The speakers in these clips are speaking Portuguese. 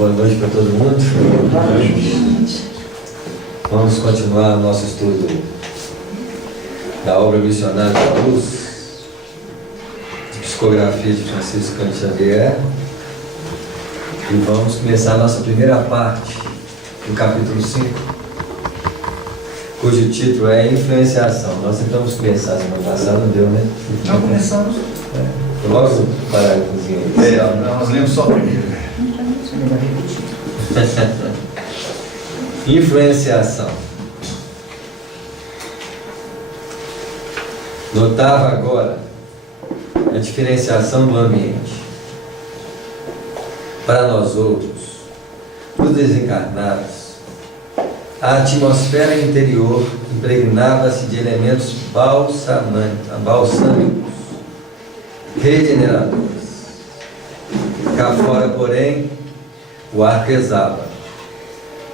Boa noite para todo mundo. Vamos continuar nosso estudo da obra Missionário da Luz, de psicografia de Francisco Cândido Xavier. E vamos começar a nossa primeira parte do capítulo 5, cujo título é Influenciação. Nós tentamos começar semana passada, não deu, né? Não começamos. Logo parágrafozinho inicial. Nós lemos só o primeiro. Influenciação. Notava agora a diferenciação do ambiente. Para nós outros, os desencarnados, a atmosfera interior impregnava-se de elementos balsâmicos, regeneradores. Cá fora, porém, o ar pesava.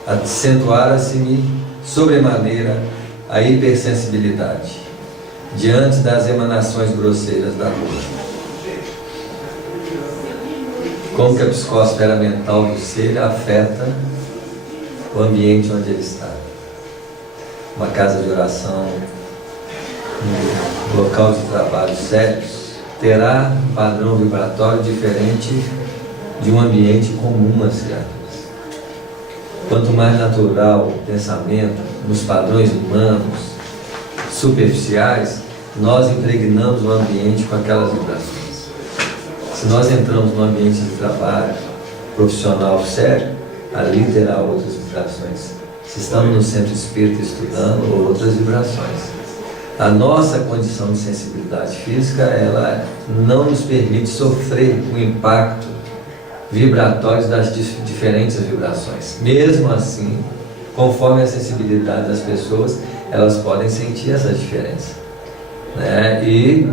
Acentuara-se-me sobremaneira a hipersensibilidade diante das emanações grosseiras da luz. Como que a psicosfera mental do ser afeta o ambiente onde ele está. Uma casa de oração, um local de trabalho sérios, terá um padrão vibratório diferente de um ambiente comum às criaturas. Quanto mais natural o pensamento nos padrões humanos superficiais, nós impregnamos o ambiente com aquelas vibrações. Se nós entramos num ambiente de trabalho profissional sério, ali terá outras vibrações. Se estamos no centro espírita estudando, outras vibrações. A nossa condição de sensibilidade física, ela não nos permite sofrer o impacto vibratório das diferentes vibrações. Mesmo assim, conforme a sensibilidade das pessoas, elas podem sentir essa diferença, né? E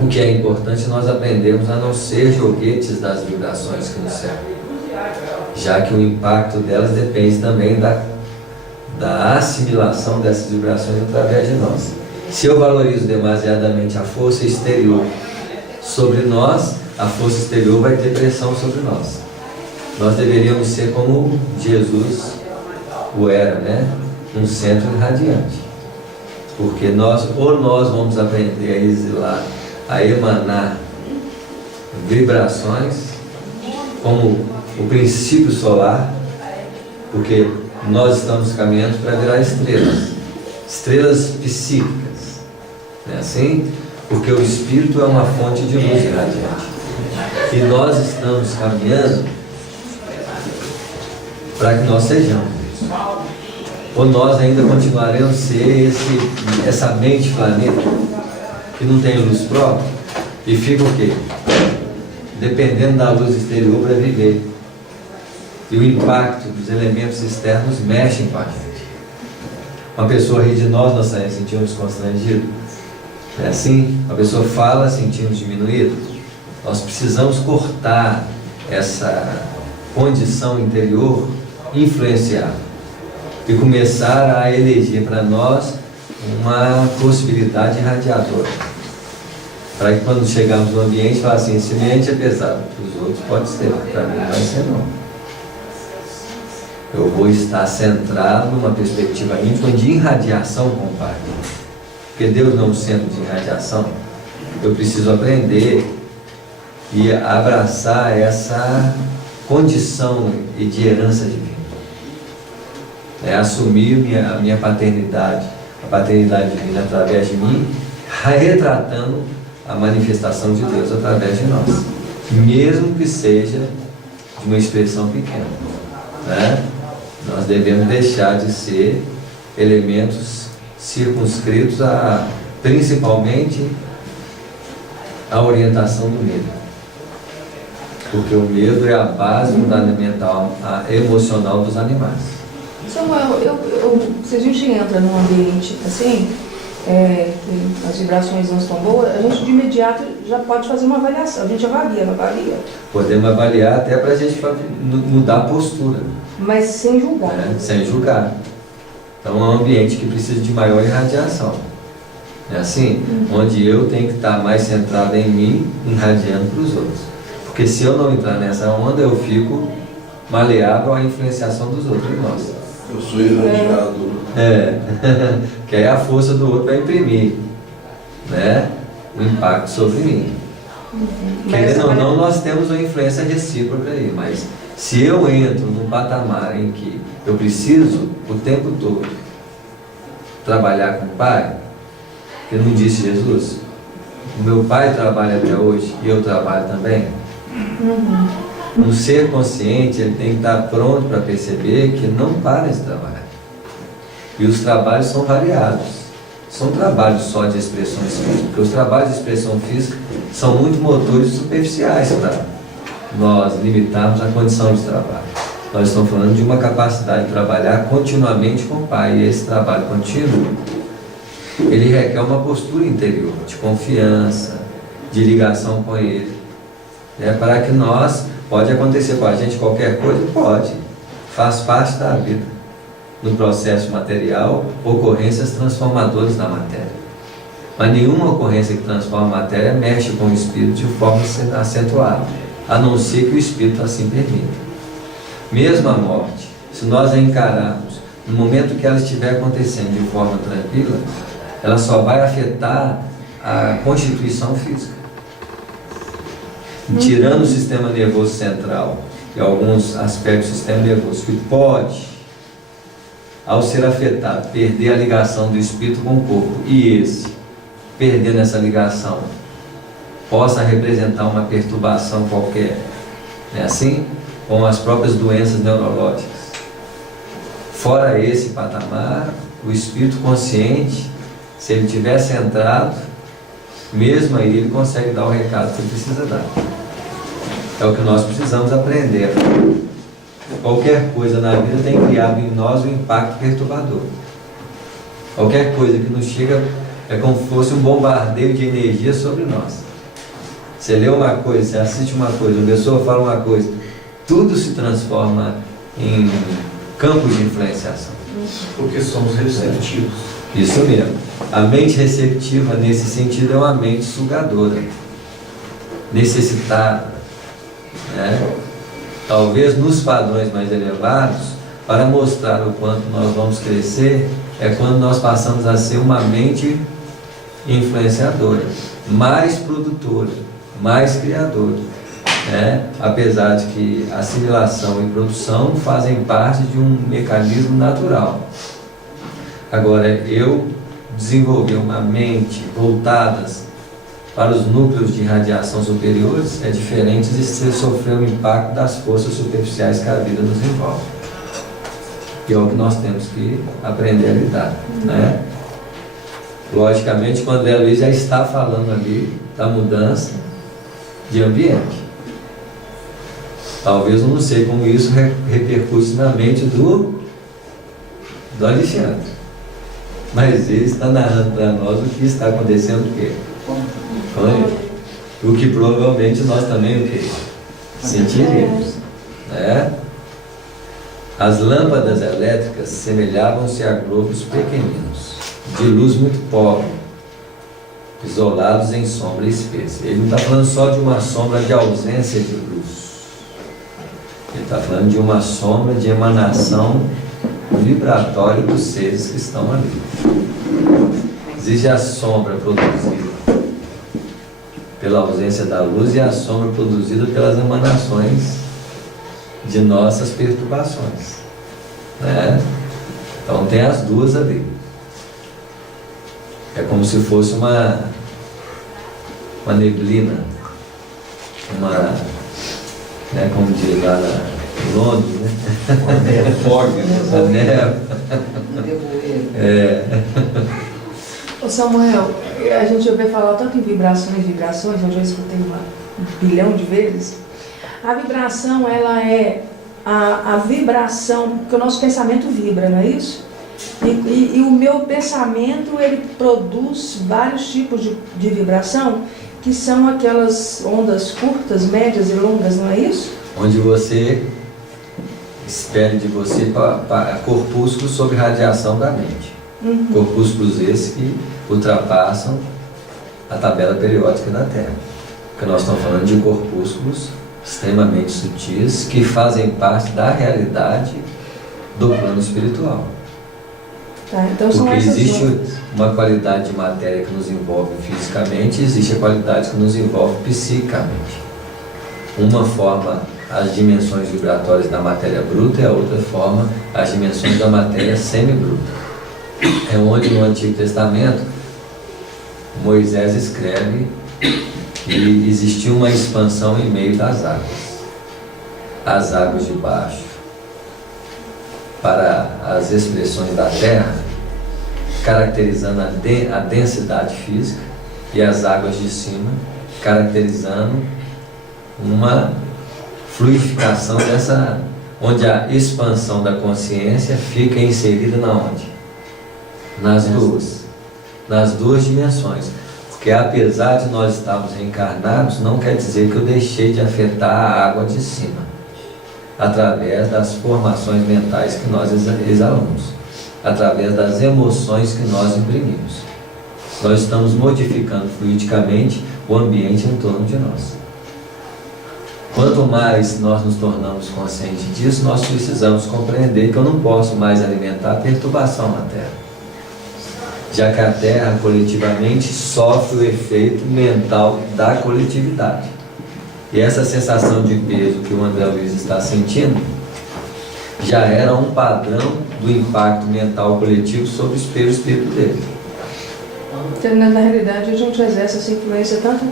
o que é importante, nós aprendemos a não ser joguetes das vibrações que nos cercam, já que o impacto delas depende também da assimilação dessas vibrações através de nós. Se eu valorizo demasiadamente a força exterior sobre nós, a força exterior vai ter pressão sobre nós. Nós deveríamos ser como Jesus o era, né? Um centro irradiante. Porque nós vamos aprender a exilar, a emanar vibrações como o princípio solar, porque nós estamos caminhando para virar estrelas psíquicas, não é assim? Porque o espírito é uma fonte de luz irradiante e nós estamos caminhando para que nós sejamos. Ou nós ainda continuaremos a ser essa mente planeta que não tem luz própria e fica o quê? Dependendo da luz exterior para viver. E o impacto dos elementos externos mexem com a gente. Uma pessoa ri de nós sentimos constrangidos. É assim? Uma pessoa fala, sentimos diminuído. Nós precisamos cortar essa condição interior influenciada e começar a eleger para nós uma possibilidade irradiadora, para que quando chegarmos no ambiente, falar assim, esse ambiente é pesado, para os outros pode ser, para mim não vai ser não. Eu vou estar centrado numa perspectiva íntima de irradiação com o Pai, porque Deus não é um centro de irradiação. Eu preciso aprender e abraçar essa condição de herança divina. Assumir a minha paternidade, a paternidade divina através de mim, retratando a manifestação de Deus através de nós, mesmo que seja de uma expressão pequena, né? Nós devemos deixar de ser elementos circunscritos principalmente a orientação do medo, porque o medo é a base fundamental, emocional dos animais. Samuel, se a gente entra num ambiente assim, que as vibrações não estão boas, a gente de imediato já pode fazer uma avaliação. A gente avalia, não avalia? Podemos avaliar até para a gente mudar a postura. Mas sem julgar. Sem julgar. Então é um ambiente que precisa de maior irradiação. É assim? Onde eu tenho que estar mais centrado em mim, irradiando para os outros. Porque se eu não entrar nessa onda, eu fico maleável à influenciação dos outros em nós. Eu sou irradiado. Que aí a força do outro vai imprimir, né, o impacto sobre mim. Querendo ou não, nós temos uma influência recíproca aí, mas se eu entro num patamar em que eu preciso o tempo todo trabalhar com o Pai, que não disse Jesus, o meu Pai trabalha até hoje e eu trabalho também. Um ser consciente, ele tem que estar pronto para perceber que não para de trabalhar. E os trabalhos são variados. São trabalhos só de expressões físicas, porque os trabalhos de expressão física são muito motores superficiais para nós limitarmos a condição de trabalho. Nós estamos falando de uma capacidade de trabalhar continuamente com o Pai, e esse trabalho contínuo, ele requer uma postura interior, de confiança, de ligação com Ele, né? Para que nós, pode acontecer com a gente qualquer coisa? Pode, faz parte da vida. No processo material, ocorrências transformadoras na matéria. Mas nenhuma ocorrência que transforma a matéria mexe com o espírito de forma acentuada, a não ser que o espírito assim permita. Mesmo a morte, se nós a encararmos no momento que ela estiver acontecendo de forma tranquila, ela só vai afetar a constituição física. Tirando o sistema nervoso central e alguns aspectos do sistema nervoso que pode, ao ser afetado, perder a ligação do espírito com o corpo, e esse, perdendo essa ligação, possa representar uma perturbação qualquer, não é assim? Com as próprias doenças neurológicas. Fora esse patamar, o espírito consciente, se ele estiver centrado, mesmo aí ele consegue dar o recado que ele precisa dar. É o que nós precisamos aprender. Qualquer coisa na vida tem criado em nós um impacto perturbador. Qualquer coisa que nos chega é como se fosse um bombardeio de energia sobre nós. Você lê uma coisa, você assiste uma coisa, uma pessoa fala uma coisa, tudo se transforma em campos de influenciação. Porque somos receptivos. Isso mesmo. A mente receptiva nesse sentido é uma mente sugadora, necessitada, né? Talvez nos padrões mais elevados, para mostrar o quanto nós vamos crescer, é quando nós passamos a ser uma mente influenciadora, mais produtora, mais criadora, né? Apesar de que assimilação e produção fazem parte de um mecanismo natural. Agora, eu desenvolver uma mente voltadas para os núcleos de radiação superiores é diferente de você sofrer o impacto das forças superficiais que a vida nos envolve. E é o que nós temos que aprender a lidar, né? Logicamente, quando a Luiz já está falando ali da mudança de ambiente. Talvez eu não sei como isso repercute na mente do Alexandre. Mas ele está narrando para nós o que está acontecendo o quê? O que provavelmente nós também o quê? Sentiremos, né? As lâmpadas elétricas semelhavam-se a globos pequeninos, de luz muito pobre, isolados em sombra espessa. Ele não está falando só de uma sombra de ausência de luz. Ele está falando de uma sombra de emanação vibratória dos seres que estão ali. Existe a sombra produzida pela ausência da luz e a sombra produzida pelas emanações de nossas perturbações, né? Então tem as duas ali. É como se fosse uma neblina, né, como diz lá em Londres, né? Uma névoa. Ô Samuel, a gente ouve falar tanto em vibrações, eu já escutei um bilhão de vezes. A vibração, ela é a vibração, porque o nosso pensamento vibra, não é isso? E o meu pensamento, ele produz vários tipos de vibração, que são aquelas ondas curtas, médias e longas, não é isso? Onde você expele de você para corpúsculos sob radiação da mente. Corpúsculos esses que ultrapassam a tabela periódica da Terra. Porque nós estamos falando de corpúsculos extremamente sutis que fazem parte da realidade do plano espiritual. Tá, então são Porque essas existe ondas. uma qualidade de matéria que nos envolve fisicamente e existe a qualidade que nos envolve psicamente. Uma forma as dimensões vibratórias da matéria bruta e a outra forma as dimensões da matéria semibruta. É onde no Antigo Testamento Moisés escreve que existiu uma expansão em meio das águas. As águas de baixo para as expressões da terra, caracterizando a densidade física, e as águas de cima, caracterizando uma fluidificação dessa, onde a expansão da consciência fica inserida na onde? Nas duas dimensões. Porque apesar de nós estarmos reencarnados, não quer dizer que eu deixei de afetar a água de cima, através das formações mentais que nós exalamos, através das emoções que nós imprimimos. Nós estamos modificando fluidicamente o ambiente em torno de nós. Quanto mais nós nos tornamos conscientes disso, nós precisamos compreender que eu não posso mais alimentar a perturbação na Terra, já que a Terra coletivamente sofre o efeito mental da coletividade. E essa sensação de peso que o André Luiz está sentindo já era um padrão do impacto mental coletivo sobre o espírito dele. Então, na realidade, a gente exerce essa influência tanto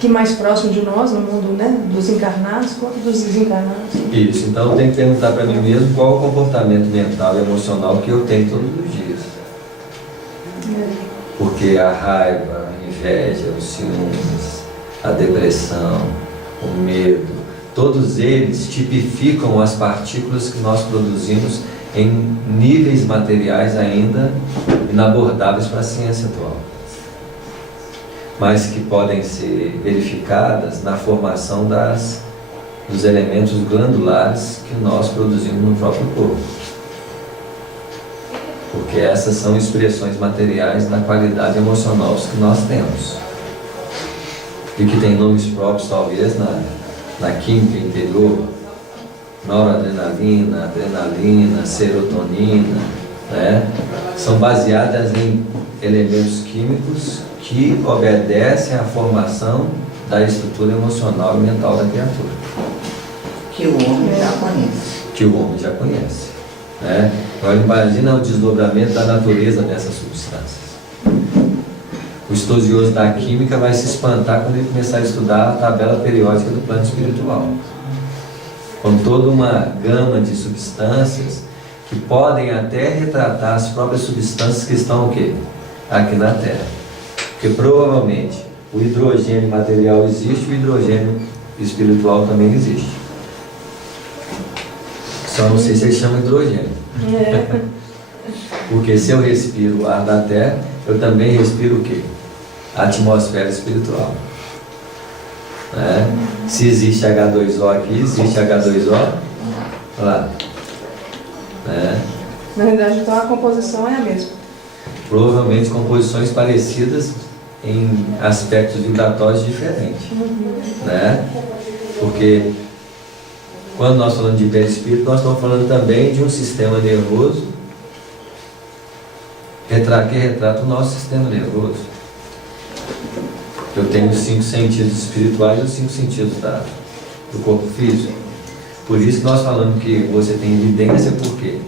que mais próximo de nós, no mundo, né, dos encarnados, quanto dos desencarnados. Isso, então eu tenho que perguntar para mim mesmo qual o comportamento mental e emocional que eu tenho todos os dias. Porque a raiva, a inveja, os ciúmes, a depressão, o medo, todos eles tipificam as partículas que nós produzimos em níveis materiais ainda inabordáveis para a ciência atual, mas que podem ser verificadas na formação dos elementos glandulares que nós produzimos no próprio corpo. Porque essas são expressões materiais da qualidade emocional que nós temos. E que tem nomes próprios, talvez, na química interior: noradrenalina, adrenalina, serotonina, né? São baseadas em elementos químicos que obedecem à formação da estrutura emocional e mental da criatura. Que o homem já conhece. Que o homem já conhece, né? Agora imagina o desdobramento da natureza dessas substâncias. O estudioso da química vai se espantar quando ele começar a estudar a tabela periódica do plano espiritual, com toda uma gama de substâncias que podem até retratar as próprias substâncias que estão o quê? Aqui na Terra. Porque provavelmente o hidrogênio material existe, o hidrogênio espiritual também existe. Só não sei se ele chama hidrogênio. Porque se eu respiro o ar da Terra, eu também respiro o quê? A atmosfera espiritual. Né? Se existe H2O aqui, existe H2O lá. Né? Na realidade, então, a composição é a mesma. Provavelmente composições parecidas em aspectos vibratórios diferentes. Né? Porque quando nós falamos de perispírito, nós estamos falando também de um sistema nervoso que retrata o nosso sistema nervoso. Eu tenho os 5 sentidos espirituais e os 5 sentidos do corpo físico. Por isso que nós falamos que você tem evidência, por quê?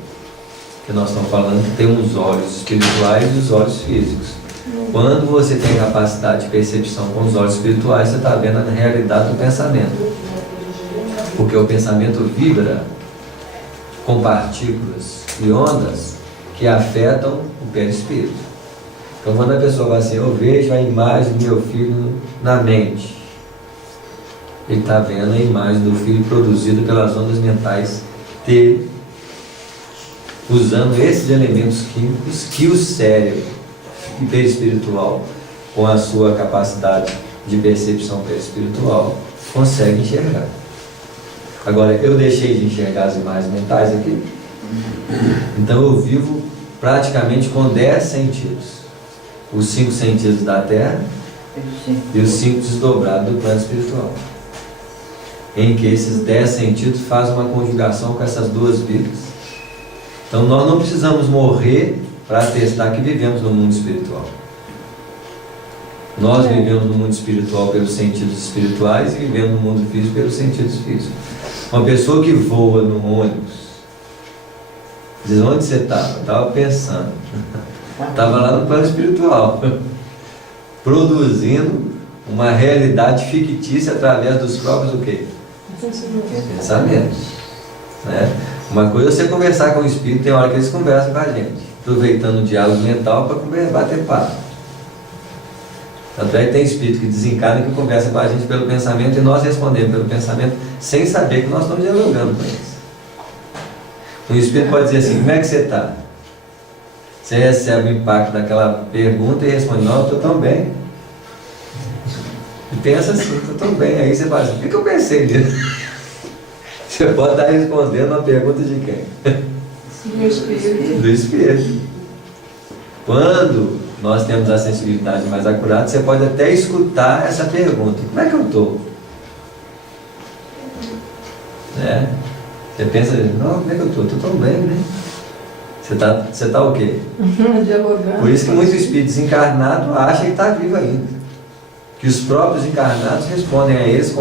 Porque nós estamos falando que tem os olhos espirituais e os olhos físicos. Quando você tem capacidade de percepção com os olhos espirituais, você está vendo a realidade do pensamento. Porque o pensamento vibra com partículas e ondas que afetam o perispírito. Então, quando a pessoa vai assim, eu vejo a imagem do meu filho na mente, ele está vendo a imagem do filho produzida pelas ondas mentais dele, usando esses elementos químicos que o cérebro perispiritual, com a sua capacidade de percepção perispiritual, consegue enxergar. Agora, eu deixei de enxergar as imagens mentais aqui. Então eu vivo praticamente com 10 sentidos. Os 5 sentidos da Terra e os 5 desdobrados do plano espiritual. em que esses 10 sentidos fazem uma conjugação com essas duas vidas. Então nós não precisamos morrer para atestar que vivemos no mundo espiritual. Nós vivemos no mundo espiritual pelos sentidos espirituais e vivemos no mundo físico pelos sentidos físicos. Uma pessoa que voa no ônibus, diz: onde você estava? Estava pensando. Estava lá no plano espiritual, produzindo uma realidade fictícia através dos próprios o quê? Pensamentos. Né? Uma coisa é você conversar com o espírito, tem hora que eles conversam com a gente, aproveitando o diálogo mental para bater papo. Tanto é que tem espírito que desencarna que conversa com a gente pelo pensamento e nós respondemos pelo pensamento sem saber que nós estamos dialogando com eles. Um espírito pode dizer assim: como é que você está? Você recebe o impacto daquela pergunta e responde: não, eu estou tão bem. E pensa assim: estou tão bem. Aí você fala assim: por que eu pensei nisso? Você pode estar respondendo a pergunta de quem? Do espírito. Do espírito. Quando nós temos a sensibilidade mais acurada, você pode até escutar essa pergunta: como é que eu estou? Né? Você pensa: não, como é que eu estou? Estou tão bem, né? Você tá o quê? Dialogando. Por isso que muito espírito desencarnado acha que está vivo ainda. Que os próprios encarnados respondem a eles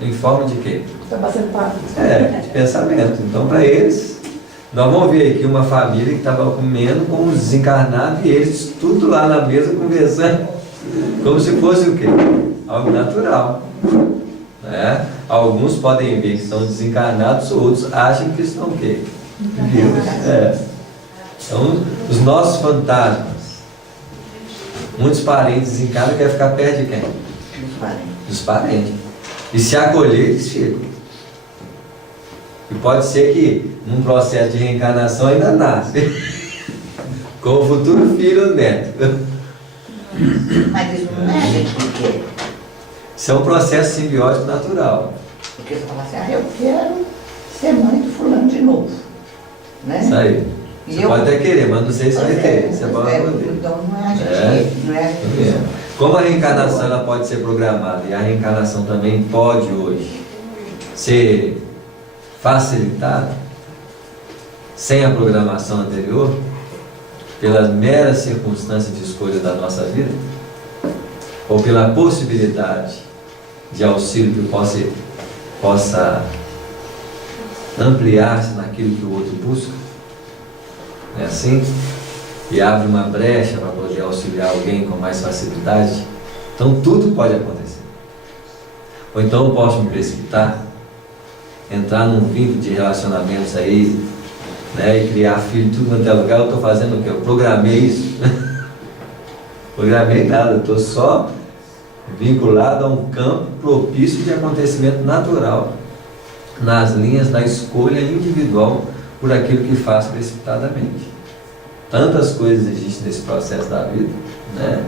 em forma de quê? Está batendo papo. De pensamento. Então, para eles, nós vamos ver aqui uma família que estava comendo com os desencarnados e eles tudo lá na mesa conversando, como se fosse o quê? Algo natural. Né? Alguns podem ver que estão desencarnados, outros acham que estão o quê? Vivos. Então, os nossos fantasmas, muitos parentes desencarnam e querem ficar perto de quem? Dos parentes. E se acolher, eles ficam. E pode ser que num processo de reencarnação ainda nasce com o futuro filho ou neto. Mas isso não é gente que quer. Isso é um processo simbiótico natural. Porque você fala assim: eu quero ser mãe do fulano de novo. Né? Isso aí. Você pode até querer, mas não sei se vai ter. Você pode poder. Então não é a gente, não é a gente. Como a reencarnação ela pode ser programada, e a reencarnação também pode hoje ser facilitada sem a programação anterior, pelas meras circunstâncias de escolha da nossa vida, ou pela possibilidade de auxílio que possa ampliar-se naquilo que o outro busca, não é assim? E abre uma brecha para poder auxiliar alguém com mais facilidade. Então tudo pode acontecer. Ou então eu posso me precipitar, entrar num vínculo de relacionamentos aí, né, e criar filho tudo quanto é lugar. Eu estou fazendo o quê? Eu programei isso? Programei nada, eu estou só vinculado a um campo propício de acontecimento natural, nas linhas da escolha individual por aquilo que faço precipitadamente. Tantas coisas existem nesse processo da vida, né?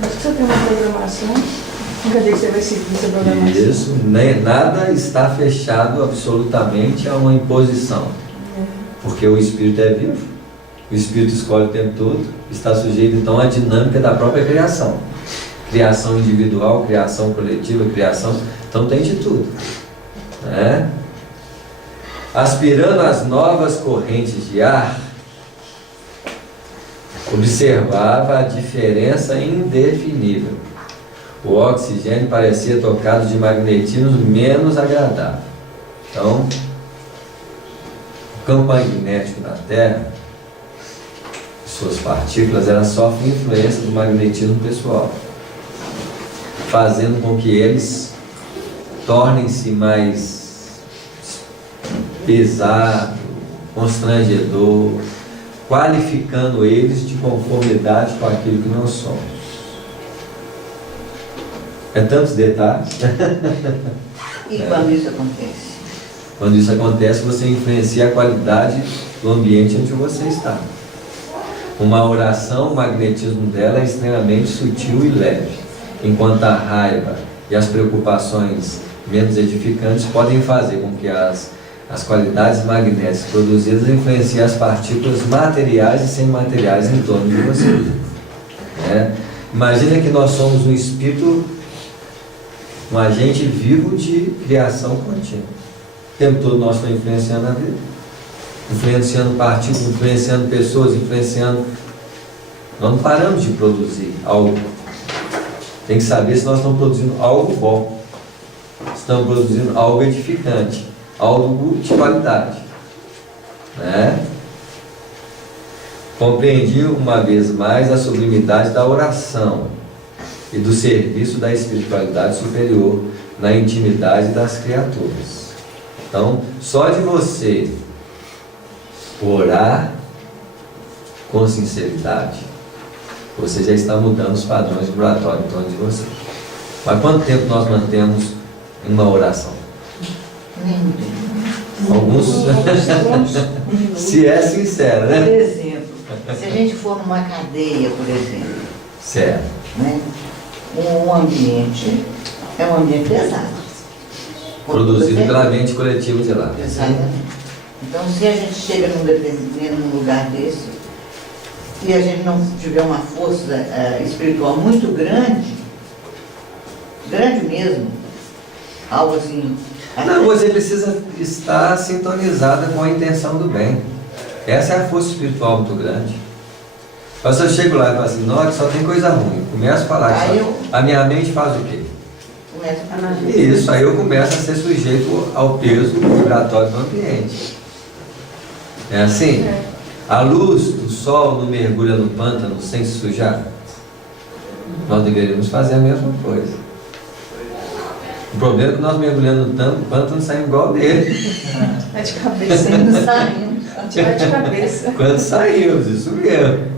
Mas que você tem uma programação, não quer dizer que você vai seguir essa programação. Isso, nada está fechado absolutamente a uma imposição. Porque o espírito é vivo, o espírito escolhe o tempo todo, está sujeito então à dinâmica da própria criação. Criação individual, criação coletiva, criação, então tem de tudo, né? Aspirando as novas correntes de ar, observava a diferença indefinível. O oxigênio parecia tocado de magnetismo menos agradável. Então, o campo magnético da Terra, suas partículas, elas sofrem influência do magnetismo pessoal, fazendo com que eles tornem-se mais pesado, constrangedor, qualificando eles de conformidade com aquilo que não somos. É tantos detalhes. E quando isso acontece? Quando isso acontece, você influencia a qualidade do ambiente onde você está. Uma oração, o magnetismo dela é extremamente sutil e leve, enquanto a raiva e as preocupações menos edificantes podem fazer com que as qualidades magnéticas produzidas influenciem as partículas materiais e semimateriais em torno de você. Imagina que nós somos um espírito um agente vivo de criação contínua. O tempo todo nós estamos influenciando a vida, influenciando partidos, influenciando pessoas, influenciando. Nós não paramos de produzir algo. Tem que saber se nós estamos produzindo algo bom, se estamos produzindo algo edificante, algo de qualidade, né? Compreendi uma vez mais a sublimidade da oração e do serviço da espiritualidade superior na intimidade das criaturas. Então, só de você orar com sinceridade, você já está mudando os padrões vibratórios em torno de você. Mas quanto tempo nós mantemos uma oração? Alguns, se é sincero, Por né? exemplo, se a gente for numa cadeia, por exemplo, Certo. né? Um ambiente é um ambiente pesado. Produzido pela mente coletiva de lá. Exatamente. Então, se a gente chega num lugar desse e a gente não tiver uma força espiritual muito grande, grande mesmo, algo assim. Não, você precisa estar sintonizada com a intenção do bem. Essa é a força espiritual muito grande. Mas se eu chego lá e falo assim, não, só tem coisa ruim, começo a falar Aí que a minha mente faz o quê? Começa a Isso, aí eu começo a ser sujeito ao peso vibratório do ambiente. É assim? A luz do sol não mergulha no pântano sem se sujar? Nós deveríamos fazer a mesma coisa. O problema é que nós mergulhando no pântano saímos igual dele. É de cabeça. sempre saindo. A gente vai de cabeça. Quando saímos, isso mesmo.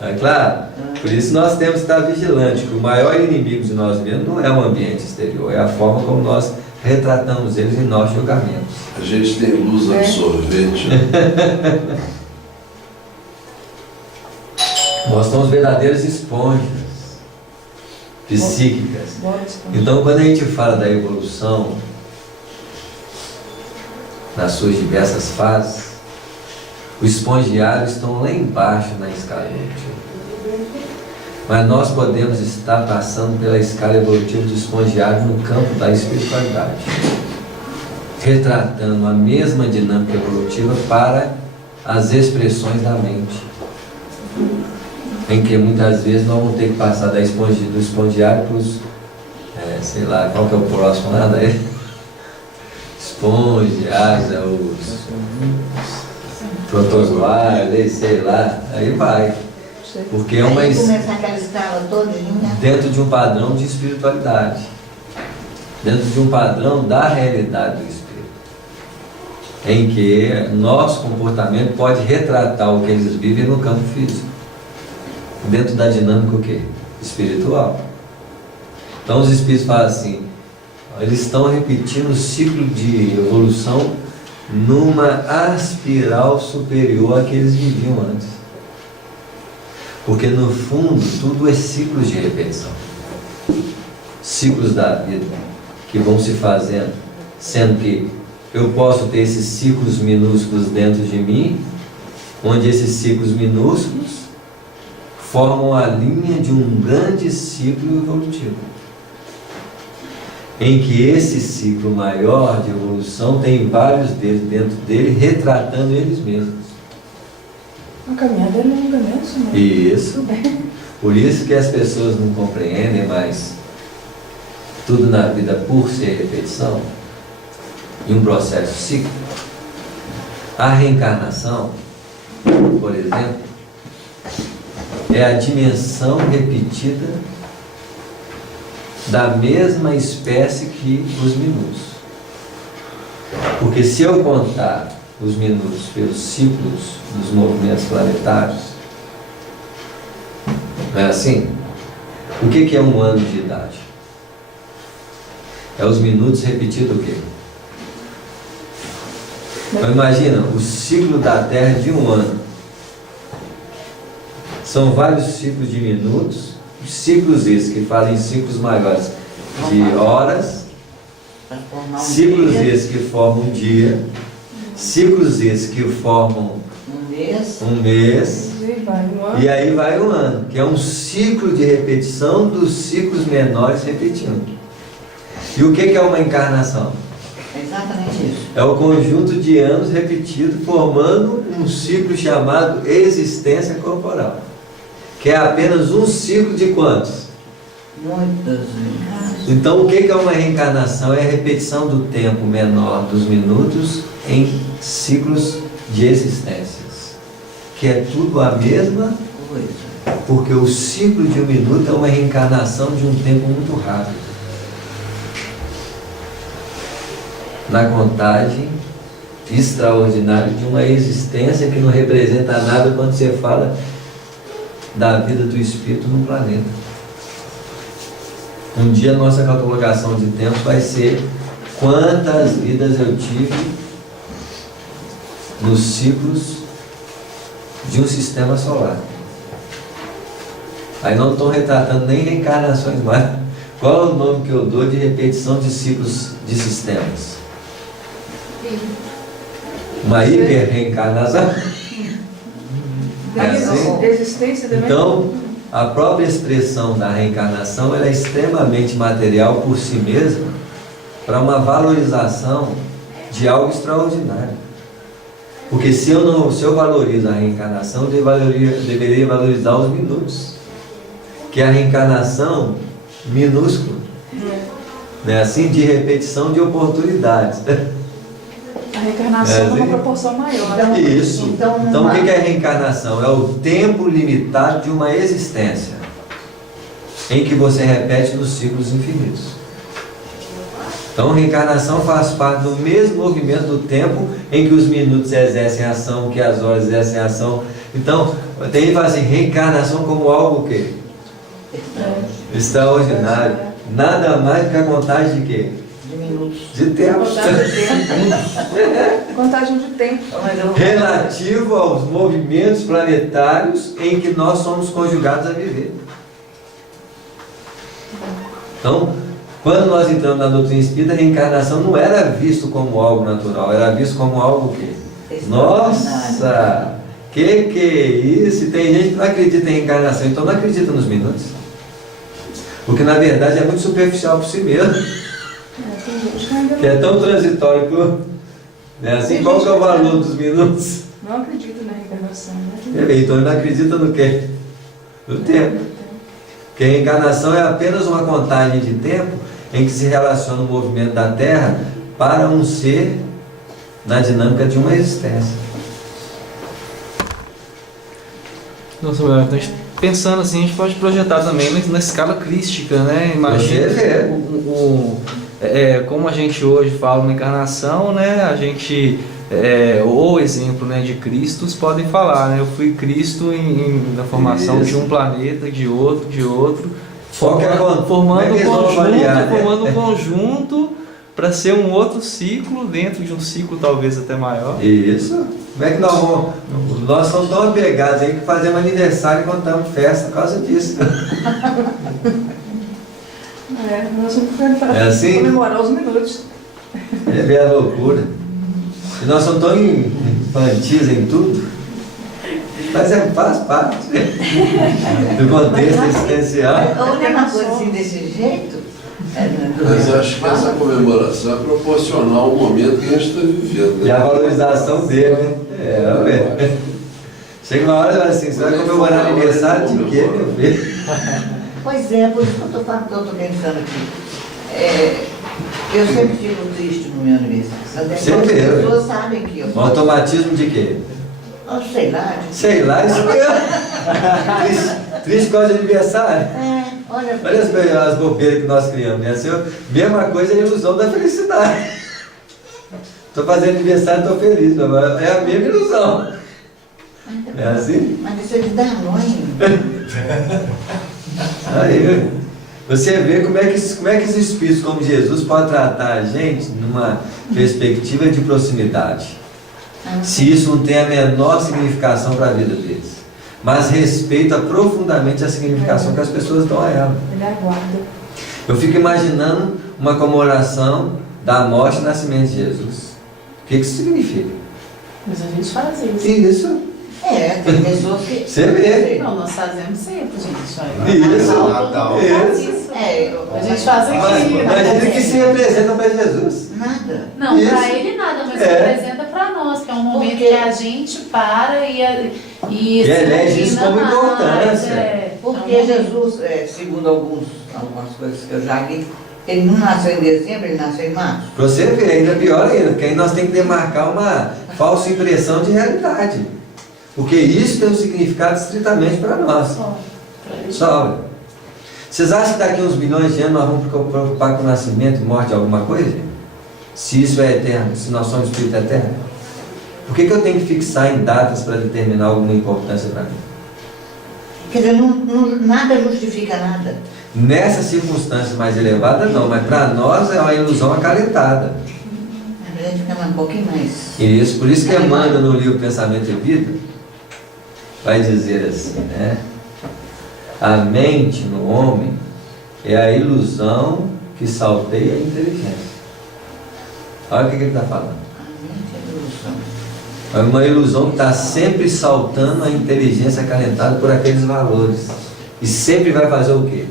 É claro? Por isso nós temos que estar vigilantes, que o maior inimigo de nós mesmos não é o ambiente exterior, é a forma como nós retratamos eles em nossos julgamentos. A gente tem luz absorvente. Nós somos verdadeiras esponjas psíquicas. Bora, esponja. Então, quando a gente fala da evolução, nas suas diversas fases, os espongiários estão lá embaixo na escala evolutiva. Mas nós podemos estar passando pela escala evolutiva do espongiário no campo da espiritualidade, retratando a mesma dinâmica evolutiva para as expressões da mente, em que muitas vezes nós vamos ter que passar do espongiário para os, sei lá, qual que é o próximo lá daí? Espongiários, os protozoários, sei lá, aí vai. Porque é uma Aí começar aquela escala todinha. dentro de um padrão de espiritualidade, dentro de um padrão da realidade do espírito, em que nosso comportamento pode retratar o que eles vivem no campo físico, dentro da dinâmica o quê? Espiritual. Então os espíritos falam assim, eles estão repetindo o ciclo de evolução numa aspiral superior à que eles viviam antes. Porque no fundo tudo é ciclos de repetição, ciclos da vida que vão se fazendo, sendo que eu posso ter esses ciclos minúsculos dentro de mim, onde esses ciclos minúsculos formam a linha de um grande ciclo evolutivo, em que esse ciclo maior de evolução tem vários deles dentro dele, retratando eles mesmos. A caminhada é longa mesmo, né? Isso. Por isso que as pessoas não compreendem, mas tudo na vida, por ser repetição, em um processo cíclico, a reencarnação, por exemplo, é a dimensão repetida da mesma espécie que os minutos. Porque se eu contar os minutos pelos ciclos dos movimentos planetários, não é assim? O que é um ano de idade? É os minutos repetidos o quê? Então imagina, o ciclo da Terra de um ano. São vários ciclos de minutos, ciclos esses que fazem ciclos maiores de horas, ciclos esses que formam um dia, ciclos esses que formam um mês, e aí vai um ano, que é um ciclo de repetição dos ciclos menores repetindo. E o que é uma encarnação? É exatamente isso. É o conjunto de anos repetido formando um ciclo chamado existência corporal, que é apenas um ciclo de quantos? Muitas vezes. Então, o que é uma reencarnação? É a repetição do tempo menor dos minutos em ciclos de existências, que é tudo a mesma Coisa. porque o ciclo de um minuto é uma reencarnação de um tempo muito rápido. Na contagem extraordinária de uma existência que não representa nada quando você fala da vida do espírito no planeta. Um dia a nossa catalogação de tempo vai ser quantas vidas eu tive nos ciclos de um sistema solar. Aí não estão retratando nem reencarnações mais. Qual é o nome que eu dou de repetição de ciclos de sistemas? Uma hiper-reencarnação? Assim? Existência também. Então, a própria expressão da reencarnação ela é extremamente material por si mesma para uma valorização de algo extraordinário. Porque se eu valorizo a reencarnação, eu deveria valorizar os minutos. Que é a reencarnação minúscula. Né? Assim, de repetição de oportunidades. A reencarnação é uma proporção maior. Né? Isso. Então o que é a reencarnação? É o tempo limitado de uma existência em que você repete nos ciclos infinitos. Então, reencarnação faz parte do mesmo movimento do tempo em que os minutos exercem ação, que as horas exercem ação. Então, tem que falar assim, reencarnação como algo o quê? Extraordinário. Nada mais do que a contagem de quê? De minutos. De tempo. Contagem de tempo. Relativo aos movimentos planetários em que nós somos conjugados a viver. Então, quando nós entramos na doutrina espírita, a reencarnação não era visto como algo natural, era visto como algo o quê? Nossa! Que é isso? E tem gente que não acredita em reencarnação, então não acredita nos minutos. Porque na verdade é muito superficial por si mesmo. Que é tão transitório. Né? Assim, qual que é o valor dos minutos? Não acredito na reencarnação. Né? Então ele não acredita no quê? No tempo. Porque a reencarnação é apenas uma contagem de tempo em que se relaciona o movimento da Terra para um ser na dinâmica de uma existência. Nossa, então, pensando assim, a gente pode projetar também na escala crística, né? Imagina como a gente hoje fala na encarnação, né? A gente, o exemplo, né, de Cristos podem falar, né? Eu fui Cristo na formação de um planeta, de outro, formando um conjunto para ser um outro ciclo dentro de um ciclo talvez até maior. Isso. Como é que nós somos tão apegados aí que fazemos aniversário e contamos festa por causa disso. Nós vamos assim? comemorar os minutos. É ver a loucura. E nós somos tão infantis em tudo, mas faz parte do contexto existencial. Olha uma coisa assim desse jeito. Mas acho que essa comemoração é proporcional ao momento que a gente está vivendo. E a valorização dele, né? Chega uma hora e fala assim, você vai comemorar aniversário de quê, meu filho? Pois é, por isso que eu estou pensando aqui. Eu sempre fico triste no meu aniversário. Sempre as pessoas sabem que eu sou. Automatismo de quê? Sei lá. Sei lá, isso mesmo. Triste por causa de aniversário? Olha as bobeiras que nós criamos, né? Assim, mesma coisa é a ilusão da felicidade. Estou fazendo aniversário, estou feliz, mas é a mesma ilusão. É assim? Mas isso é de Danone. Aí, você vê como é que os espíritos como Jesus podem tratar a gente numa perspectiva de proximidade. Se isso não tem a menor significação para a vida deles. Mas respeita profundamente a significação que as pessoas dão a ela. Ele aguarda. Eu fico imaginando uma comemoração da morte e nascimento de Jesus. O que isso significa? Mas a gente faz isso. Isso. Tem pessoas que... Você vê. Não, nós fazemos sempre, gente. Isso. Natal, Isso. isso. A gente faz aqui. Imagina que se representam para Jesus. Nada. Não, Isso. para ele nada, mas É. representa para nós, que é um momento Porque- que a gente para e se elege isso como ilumina mais, importância. Porque É um Jesus, segundo algumas coisas que eu já li, ele não nasceu em dezembro, ele nasceu em março. Para você ver, ainda pior ainda, porque aí nós temos que demarcar uma falsa impressão de realidade. Porque isso tem um significado estritamente para nós. Só. Vocês acham que daqui a uns bilhões de anos nós vamos preocupar com o nascimento e morte de alguma coisa? Se isso é eterno, se nós somos espírito eterno? Por que eu tenho que fixar em datas para determinar alguma importância para mim? Quer dizer, nada justifica nada. Nessas circunstâncias mais elevadas, não, mas para nós é uma ilusão acalentada. A gente fica um pouquinho mais. Isso, por isso que Emmanuel, no livro Pensamento e Vida, vai dizer assim, né? A mente no homem é a ilusão que salteia a inteligência. Olha o que ele está falando. A mente é ilusão. É uma ilusão que está sempre saltando a inteligência acalentada por aqueles valores. E sempre vai fazer o quê?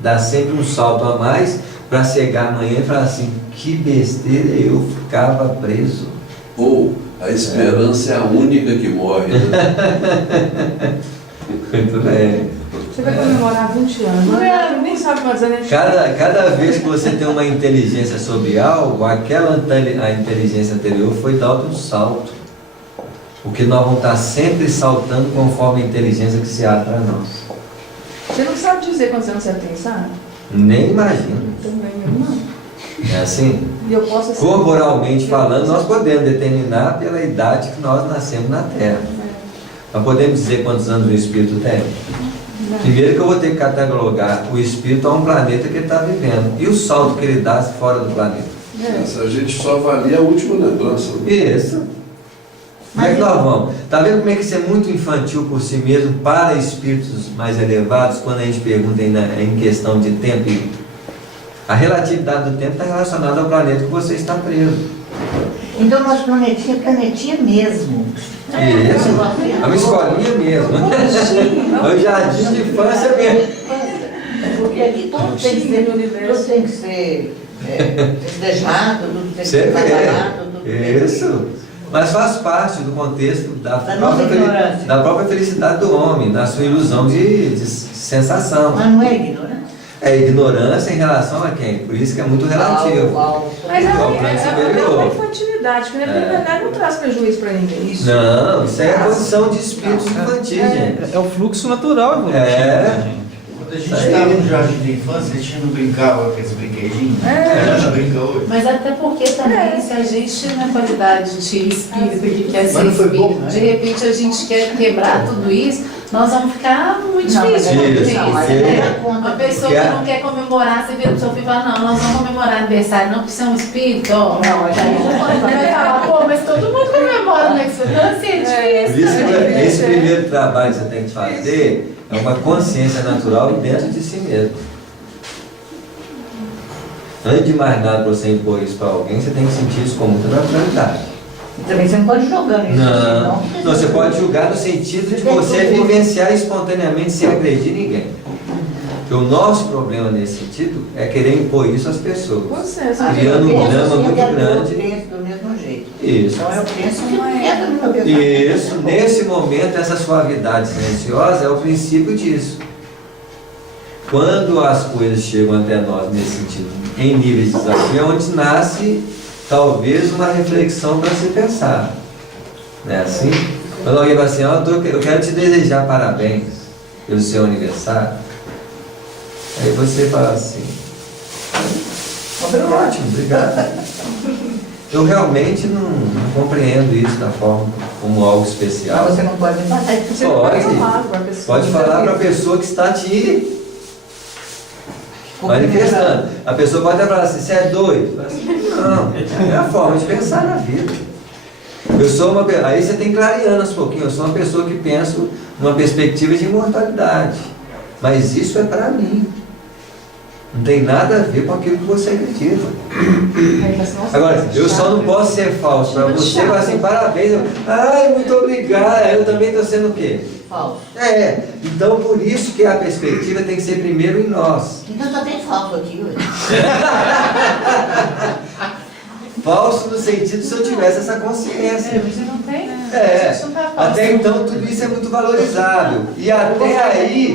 Dar sempre um salto a mais para chegar amanhã e falar assim, que besteira, eu ficava preso. Ou a esperança é a única que morre. Né? Muito bem. Você vai comemorar 20 anos, nem sabe quantos anos. Cada vez que você tem uma inteligência sobre algo, a inteligência anterior foi dado um salto. Porque nós vamos estar sempre saltando conforme a inteligência que se abre para nós. Você não sabe dizer quantos anos você tem, sabe? Nem imagino. Também eu não. É assim? E eu posso assim, Corporalmente falando, nós podemos determinar pela idade que nós nascemos na Terra. Nós podemos dizer quantos anos o Espírito tem? Primeiro que eu vou ter que catalogar o Espírito a um planeta que ele está vivendo. E o salto que ele dá fora do planeta. A gente só avalia a última lembrança. Né? Isso. Como é que nós vamos? Está vendo como é que isso é muito infantil por si mesmo para espíritos mais elevados, quando a gente pergunta em questão de tempo? A relatividade do tempo está relacionada ao planeta que você está preso. Então, nosso planetinha é planetinha mesmo. Isso. É uma escolinha mesmo. É um jardim de infância mesmo. Porque aqui tudo tem que ser, tudo tem que ser desejado, tudo tem que ser trabalhado, tudo tem que ser. Isso. Mas faz parte do contexto Da nossa ignorância. da própria felicidade do homem, da sua ilusão de sensação. Mas não é ignorância. É ignorância em relação a quem? Por isso que é muito relativo. Mas Ao plano é superior. uma infantilidade, porque na verdade não traz prejuízo para ninguém. Isso. Não, isso é a condição de espíritos infantis, gente. É o fluxo natural evolutivo, É. né, gente? Quando a gente estava no jardim da infância, a gente não brincava com aqueles brinquedinhos. A gente brinca hoje. Mas até porque também, se a gente, na qualidade de espírito que quer ser Mas não foi bom, espírito, né? de repente a gente quer quebrar tudo isso, nós vamos ficar muito Não, mas difícil. Isso, Não, mas porque- é uma pessoa que não quer comemorar, você vira pro seu filho e fala, não, nós vamos comemorar aniversário, não, porque você é um espírito, ó. Não, mas aí Você vai falar, pô, mas todo mundo comemora, né? Então, assim, é Por difícil. isso que né? esse primeiro trabalho que você tem que fazer é uma consciência natural dentro de si mesmo. Antes de mais nada, para você impor isso para alguém, você tem que sentir isso com muita naturalidade. também você não pode jogar isso. Não, você pode julgar no sentido de você vivenciar espontaneamente sem agredir ninguém. Porque o nosso problema nesse sentido é querer impor isso às pessoas. Criando um drama muito grande. Eu penso do mesmo jeito. Isso. Então eu penso que não é do meu pensamento. Isso, nesse momento, essa suavidade silenciosa é o princípio disso. Quando as coisas chegam até nós nesse sentido, em níveis de desafio, é onde nasce talvez uma reflexão para se pensar. Não é assim? Quando alguém fala assim, eu quero te desejar parabéns pelo seu aniversário, aí você fala assim, ótimo, obrigado. Eu realmente não compreendo isso da forma como algo especial. Mas você não pode passar isso. Você não pode falar para a pessoa. Pode falar para a pessoa que está te manifestando. A pessoa pode até falar assim, você é doido? Fala assim, não, é a forma de pensar na vida. Eu sou uma, aí você tem clareando aos pouquinhos, eu sou uma pessoa que penso numa perspectiva de imortalidade. Mas isso é para mim. Não tem nada a ver com aquilo que você acredita. Aí, mas, nossa, Agora, eu só não chato. posso ser falso para você, falar assim, parabéns. Ai, muito obrigado. Eu também estou sendo o quê? Falso. Então por isso que a perspectiva tem que ser primeiro em nós. Então só tem falso aqui, ué. Falso no sentido se eu tivesse essa consciência. Você não tem? Isso não tá falso. Até então tudo isso é muito valorizável. E até aí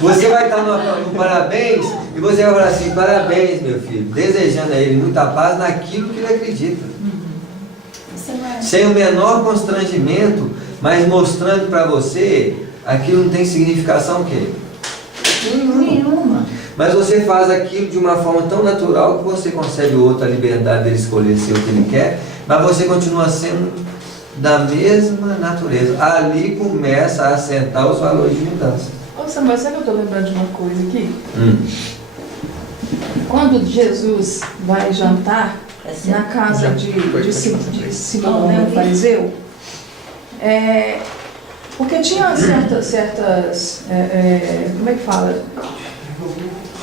você vai estar no parabéns e você vai falar assim, parabéns meu filho, desejando a ele muita paz naquilo que ele acredita. Sem o menor constrangimento, mas mostrando para você, aquilo não tem significação o quê? Nenhuma. Mas você faz aquilo de uma forma tão natural que você concede ao outro a liberdade dele escolher ser o que ele quer, mas você continua sendo da mesma natureza. Ali começa a assentar os valores de mudança. Ô Samuel, sabe que eu estou lembrando de uma coisa aqui? Quando Jesus vai jantar na casa de Simão, né, o fariseu, porque tinha certas como é que fala?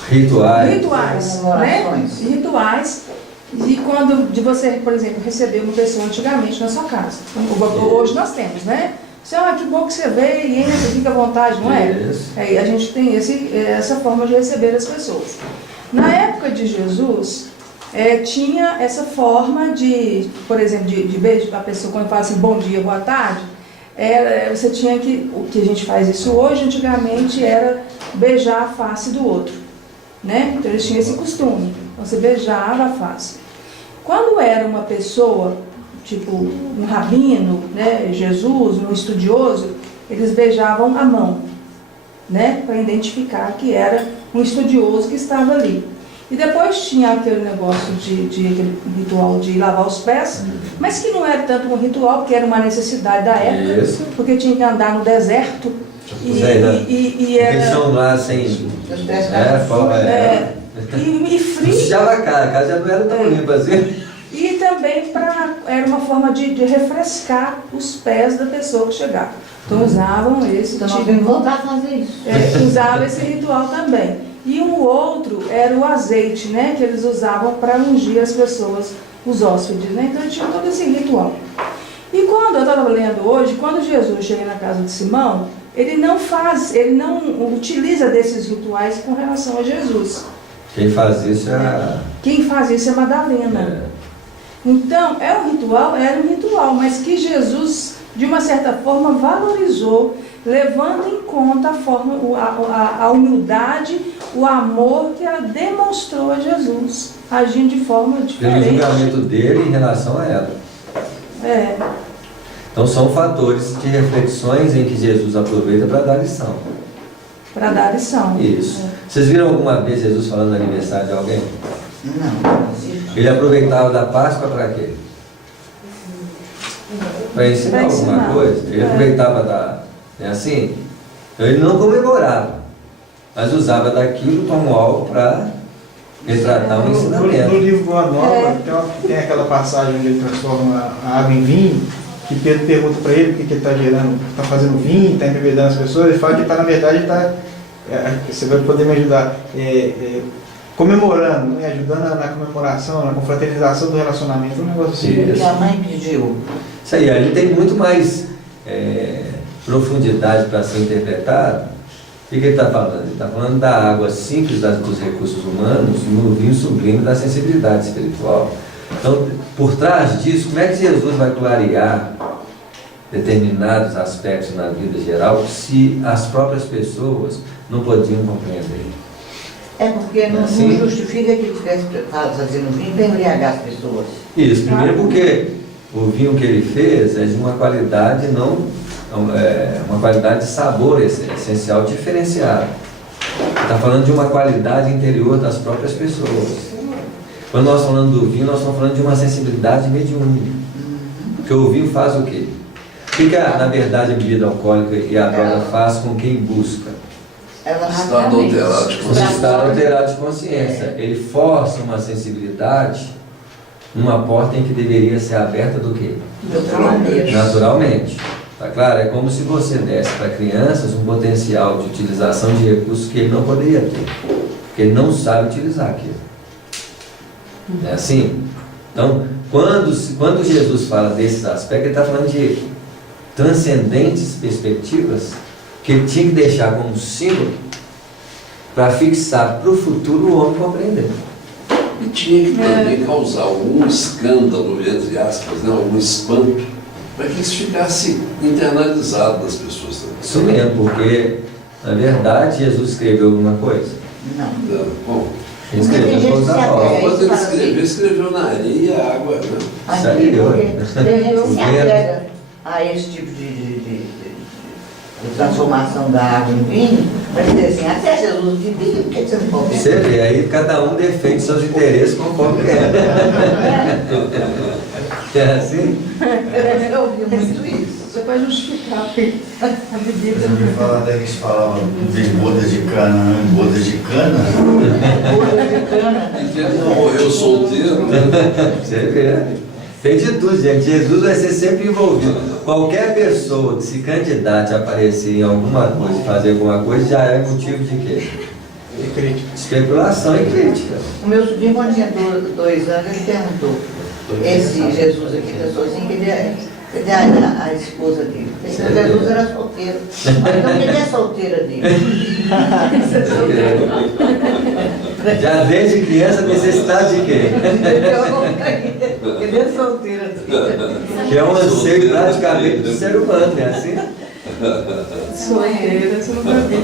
Rituais, né? Rituais. E quando de você, por exemplo, receber uma pessoa antigamente na sua casa. Hoje nós temos, né? Que bom que você veio e entra, fica à vontade, não é? A gente tem essa forma de receber as pessoas. Na época de Jesus, tinha essa forma de, por exemplo, de beijo, a pessoa quando fala assim, bom dia, boa tarde, você tinha que, o que a gente faz isso hoje, antigamente era beijar a face do outro, né? Então eles tinham esse costume, você beijava a face. Quando era uma pessoa, tipo um rabino, né, Jesus, um estudioso, eles beijavam a mão, né, para identificar que era um estudioso que estava ali. E depois tinha aquele negócio aquele ritual de lavar os pés, mas que não era tanto um ritual, porque era uma necessidade da época, porque tinha que andar no deserto. E eles estão lá sem... e frio. Sujava a casa já não era tão limpa assim. E também era uma forma de refrescar os pés da pessoa que chegava. Então usavam esse Então nós vamos voltar a fazer isso. Usava esse ritual também. E um outro era o azeite, né, que eles usavam para ungir as pessoas, os hóspedes, né? Então tinha todo esse ritual. E quando eu estava lendo hoje, quando Jesus chega na casa de Simão, ele não utiliza desses rituais com relação a Jesus. Quem faz isso é Madalena. Então, era um ritual, mas que Jesus, de uma certa forma, valorizou, levando em conta a humildade, o amor que ela demonstrou a Jesus, agindo de forma diferente. Pelo julgamento dele em relação a ela. Então são fatores de reflexões em que Jesus aproveita para dar lição. Para dar lição. Isso. Vocês viram alguma vez Jesus falando no aniversário de alguém? Não. Ele aproveitava da Páscoa para quê? Para ensinar alguma coisa. Ele aproveitava é assim? Ele não comemorava, mas usava daquilo como algo para retratar um ensinamento. No livro Boa Nova, tem aquela passagem onde ele transforma a água em vinho, que Pedro pergunta para ele porque ele está fazendo vinho, está embebedando as pessoas. Ele fala que na verdade você vai poder me ajudar, comemorando, né, ajudando na comemoração, na confraternização do relacionamento, um negócio assim. Que a mãe pediu. Isso aí, ali tem muito mais profundidade para ser interpretado. O que ele está falando? Ele está falando da água simples dos recursos humanos no vinho sublime da sensibilidade espiritual. Então, por trás disso, como é que Jesus vai clarear determinados aspectos na vida geral se as próprias pessoas não podiam compreender? Porque não justifica que ele estivesse fazendo vinho para embriagar as pessoas. Isso, primeiro porque o vinho que ele fez é de uma qualidade uma qualidade de sabor essencial diferenciada. Está falando de uma qualidade interior das próprias pessoas. Quando nós falamos do vinho, nós estamos falando de uma sensibilidade mediúnica. Porque o vinho faz o quê? O que na verdade a bebida alcoólica e a droga faz com quem busca? Estado alterado de consciência. Estado alterado de consciência. Ele força uma sensibilidade numa porta em que deveria ser aberta do quê? Naturalmente. Naturalmente. Tá claro? É como se você desse para crianças um potencial de utilização de recursos que ele não poderia ter, porque ele não sabe utilizar aquilo. É assim? Então, quando Jesus fala desses aspectos, ele está falando de transcendentes perspectivas que ele tinha que deixar como símbolo para fixar para o futuro o homem compreender. E tinha que também causar algum escândalo, entre aspas, né? Algum espanto, para que isso ficasse internalizado das pessoas também. Isso mesmo, porque, na verdade, Jesus escreveu alguma coisa. Não. Bom, Ele escreveu Tem coisa gente da que palavra. quando ele escreveu, escreveu na areia e a água, né? Isso aí, Tem gente que se apega a esse tipo de transformação da água em vinho, vai dizer assim, até Jesus de vinho, por que você não pode Você vê, aí cada um defende seus interesses conforme quer. É assim? Eu ouvi muito isso. Você vai justificar a bebida. Eu ouvi falar daqueles que falavam de bodas de cana, bodas de cana. E ele não morreu solteiro, né? Você vê. Tem de tudo, gente. Jesus vai ser sempre envolvido. Qualquer pessoa que se candidate a aparecer em alguma coisa, fazer alguma coisa, já é motivo de quê? E crítica. Especulação e crítica. O meu sobrinho, quando tinha 2 anos, ele perguntou, esse Jesus aqui está sozinho, cadê a esposa dele? Esse Jesus era solteiro. Então, cadê a solteira dele? Já desde criança, necessidade de quê? Cadê a solteira dele? Que é um anseio praticamente do ser humano, é assim? Solteira, você nunca viu.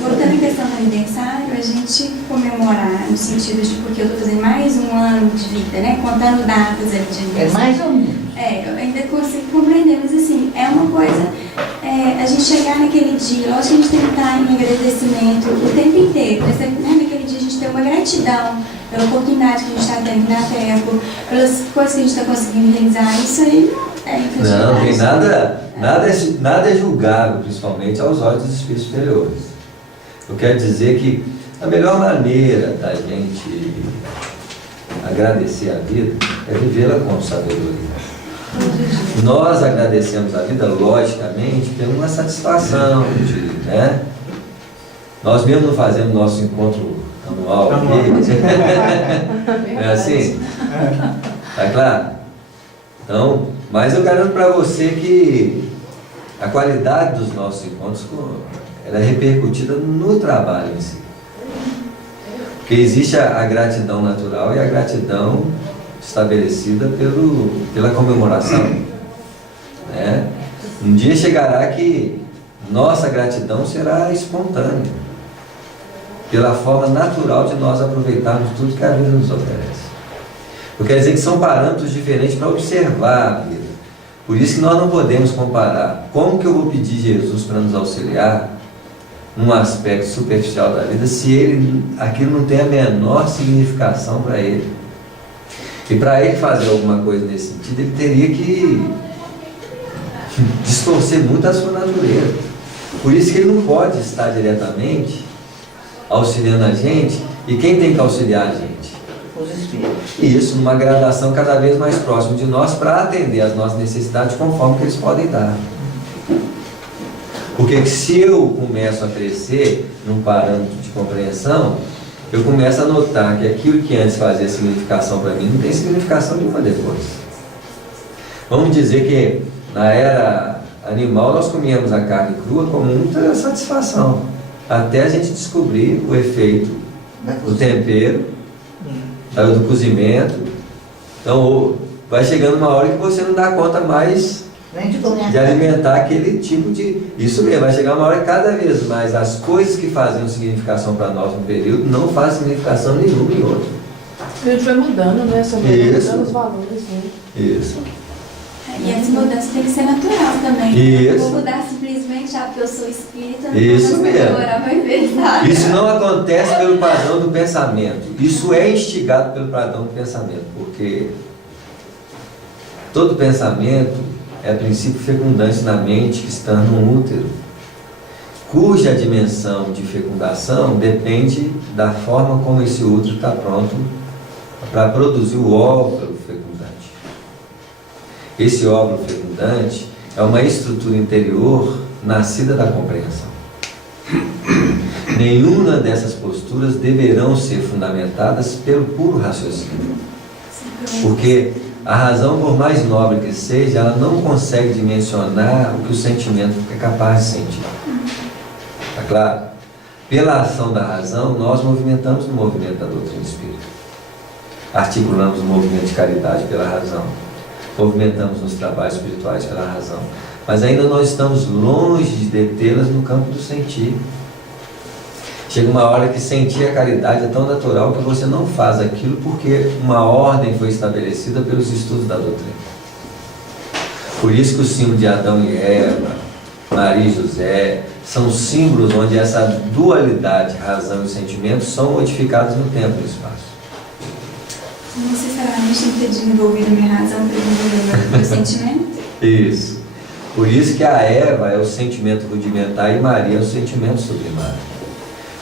Voltando à questão do aniversário, a gente comemorar no sentido de porque eu estou fazendo mais um ano de vida, né? Contando datas ali de aniversário. É mais ou menos. Eu ainda consigo compreender, mas assim, é uma coisa, a gente chegar naquele dia, lógico que a gente tem que estar em agradecimento o tempo inteiro, mas naquele dia a gente tem uma gratidão pela oportunidade que a gente está tendo na Terra, pelas coisas que a gente está conseguindo realizar, isso aí é infantilidade. Não, tem nada é julgável, principalmente aos olhos dos espíritos superiores. Eu quero dizer que a melhor maneira da gente agradecer a vida é vivê-la com sabedoria. Nós agradecemos a vida, logicamente, por uma satisfação, né? Nós mesmo não fazemos nosso encontro anual aqui. É assim? Tá claro? Então, mas eu garanto para você que a qualidade dos nossos encontros ela é repercutida no trabalho em si. Porque existe a gratidão natural e a gratidão estabelecida pela comemoração. Né? Um dia chegará que nossa gratidão será espontânea, pela forma natural de nós aproveitarmos tudo que a vida nos oferece. Eu quero dizer que são parâmetros diferentes para observar a vida. Por isso que nós não podemos comparar como que eu vou pedir Jesus para nos auxiliar num aspecto superficial da vida se aquilo não tem a menor significação para ele. E para ele fazer alguma coisa nesse sentido, ele teria que distorcer muito a sua natureza. Por isso que ele não pode estar diretamente auxiliando a gente. E quem tem que auxiliar a gente? Os espíritos. E isso numa gradação cada vez mais próxima de nós para atender às nossas necessidades conforme que eles podem dar. Porque se eu começo a crescer num parâmetro de compreensão, eu começo a notar que aquilo que antes fazia significação para mim não tem significação nenhuma depois. Vamos dizer que na era animal nós comíamos a carne crua com muita satisfação, até a gente descobrir o efeito do tempero, do cozimento. Então vai chegando uma hora que você não dá conta mais de alimentar aquele tipo de... Isso mesmo, vai chegar uma hora que cada vez mais as coisas que faziam significação para nós no período não fazem significação nenhuma em outro. A gente vai mudando, né? Só vai mudando os valores, né? Isso. E essa mudança tem que ser natural também. Isso. Eu vou mudar simplesmente porque eu sou espírita, não Isso vou mesmo. comemorar meu aniversário. Isso não acontece pelo padrão do pensamento. Isso é instigado pelo padrão do pensamento, porque todo pensamento é princípio fecundante na mente que está no útero, cuja dimensão de fecundação depende da forma como esse útero está pronto para produzir o óvulo fecundante. Esse óvulo fecundante, é uma estrutura interior nascida da compreensão. Nenhuma dessas posturas deverão ser fundamentadas pelo puro raciocínio. Porque a razão, por mais nobre que seja, ela não consegue dimensionar o que o sentimento é capaz de sentir. Está claro? Pela ação da razão, nós movimentamos no movimento da doutrina espírita. Articulamos o movimento de caridade pela razão. Movimentamos nos trabalhos espirituais pela razão. Mas ainda nós estamos longe de detê-las no campo do sentir. Chega uma hora que sentir a caridade é tão natural que você não faz aquilo porque uma ordem foi estabelecida pelos estudos da doutrina. Por isso que o símbolo de Adão e Eva, Maria e José, são símbolos onde essa dualidade, razão e sentimento, são modificados no tempo e no espaço. Não necessariamente tem que ter desenvolvido minha razão para desenvolver meu sentimento. Isso. Por isso que a Eva é o sentimento rudimentar e Maria é o sentimento sublimário.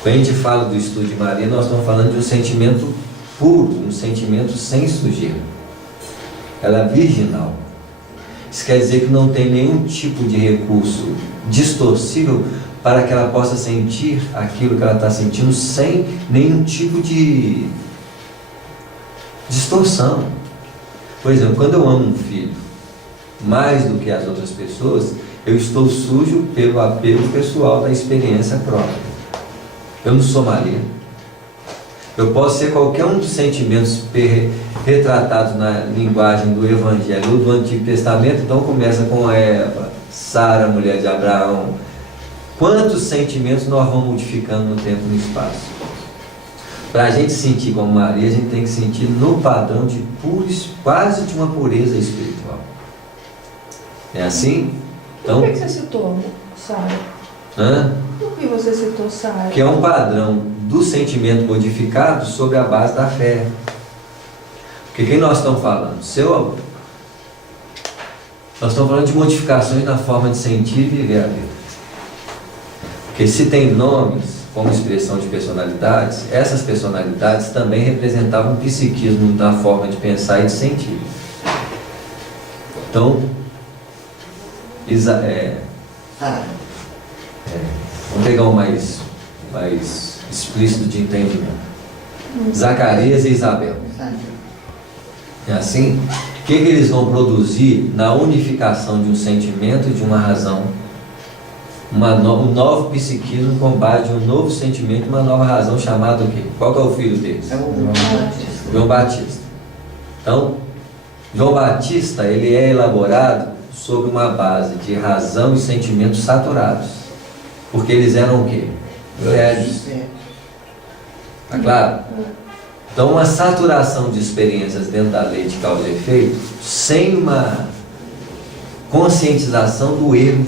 Quando a gente fala do estudo de Maria, nós estamos falando de um sentimento puro, um sentimento sem sujeira. Ela é virginal. Isso quer dizer que não tem nenhum tipo de recurso distorcível para que ela possa sentir aquilo que ela está sentindo sem nenhum tipo de distorção. Por exemplo, quando eu amo um filho mais do que as outras pessoas, eu estou sujo pelo apego pessoal da experiência própria. Eu não sou Maria. Eu posso ser qualquer um dos sentimentos retratados na linguagem do Evangelho ou do Antigo Testamento. Então começa com Eva, Sara, mulher de Abraão. Quantos sentimentos nós vamos modificando no tempo e no espaço? Para a gente sentir como Maria, a gente tem que sentir no padrão de quase de uma pureza espiritual. É assim? Então, Por que você citou Sara? Por que você citou Sara? Que é um padrão do sentimento modificado sobre a base da fé. Porque quem nós estamos falando? Nós estamos falando de modificações na forma de sentir e viver a vida. Porque se tem nomes como expressão de personalidades, essas personalidades também representavam um psiquismo na forma de pensar e de sentir. Então, vamos pegar um mais explícito de entendimento. Zacarias e Isabel. É assim? O que eles vão produzir na unificação de um sentimento e de uma razão? Um novo psiquismo com base de um novo sentimento e uma nova razão, chamado o quê? Qual que é o filho deles? É o João Batista. Então, João Batista, ele é elaborado sobre uma base de razão e sentimentos saturados. Porque eles eram o quê? Velhos. Tá claro? Então, uma saturação de experiências dentro da lei de causa e efeito, sem uma conscientização do erro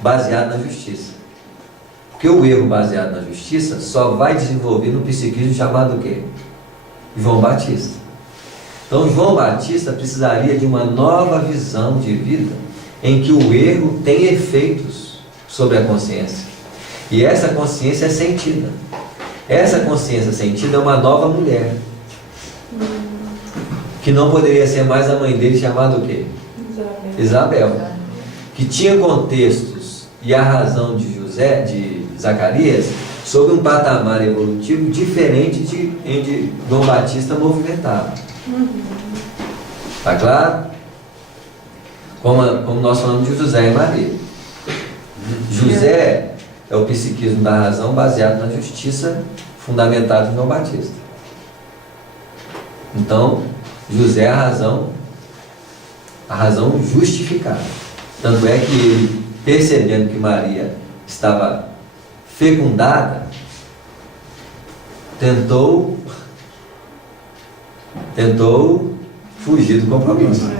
baseado na justiça. Porque o erro baseado na justiça só vai desenvolver no psiquismo chamado o quê? João Batista. Então, João Batista precisaria de uma nova visão de vida em que o erro tem efeitos sobre a consciência. E essa consciência é sentida. Essa consciência sentida é uma nova mulher. Que não poderia ser mais a mãe dele, chamada o quê? Isabel. Que tinha contextos e a razão de Zacarias sobre um patamar evolutivo diferente de onde João Batista movimentava. Está claro? Como nós falamos de José e Maria. José é o psiquismo da razão baseado na justiça, fundamentado em João Batista. Então, José é a razão justificada. Tanto é que ele, percebendo que Maria estava fecundada, tentou fugir do compromisso.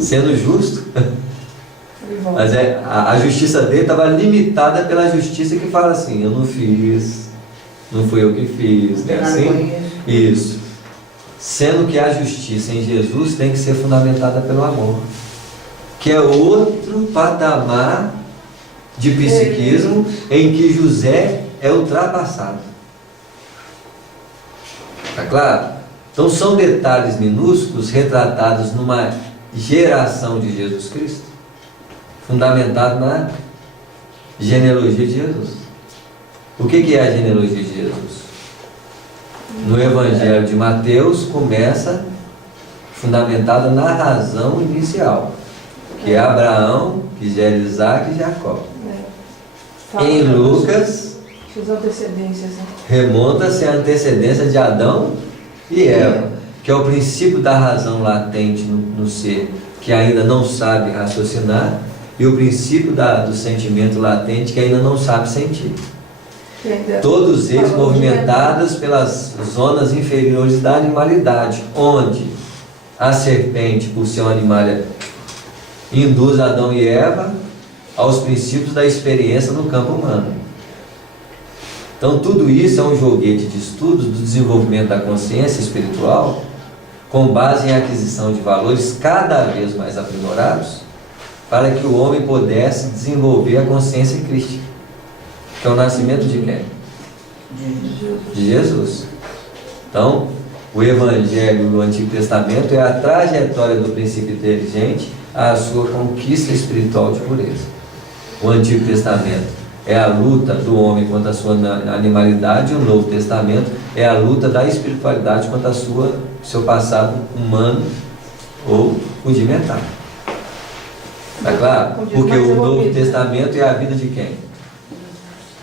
Sendo justo, mas a justiça dele estava limitada pela justiça que fala assim: eu não fiz, não fui eu que fiz, né? Assim? Isso. Sendo que a justiça em Jesus tem que ser fundamentada pelo amor, que é outro patamar de psiquismo em que José é ultrapassado. Está claro? Então são detalhes minúsculos retratados numa geração de Jesus Cristo, fundamentado na genealogia de Jesus. O que é a genealogia de Jesus? No Evangelho de Mateus começa fundamentada na razão inicial, que é Abraão, que gera Isaac e Jacó. Em Lucas, As antecedências, né? remonta-se à antecedência de Adão e Eva, que é o princípio da razão latente no ser, que ainda não sabe raciocinar, e o princípio do sentimento latente, que ainda não sabe sentir. Todos eles movimentados pelas zonas inferiores da animalidade, onde a serpente, por ser um animal, induz Adão e Eva aos princípios da experiência no campo humano. Então tudo isso é um joguete de estudos do desenvolvimento da consciência espiritual, com base em aquisição de valores cada vez mais aprimorados, para que o homem pudesse desenvolver a consciência crística, que é o nascimento de quem? De Jesus. Então, o Evangelho do Antigo Testamento é a trajetória do princípio inteligente à sua conquista espiritual de pureza. O Antigo Testamento é a luta do homem contra a sua animalidade, e o Novo Testamento é a luta da espiritualidade contra seu passado humano ou rudimentar. Está claro? Porque o Novo Testamento é a vida de quem?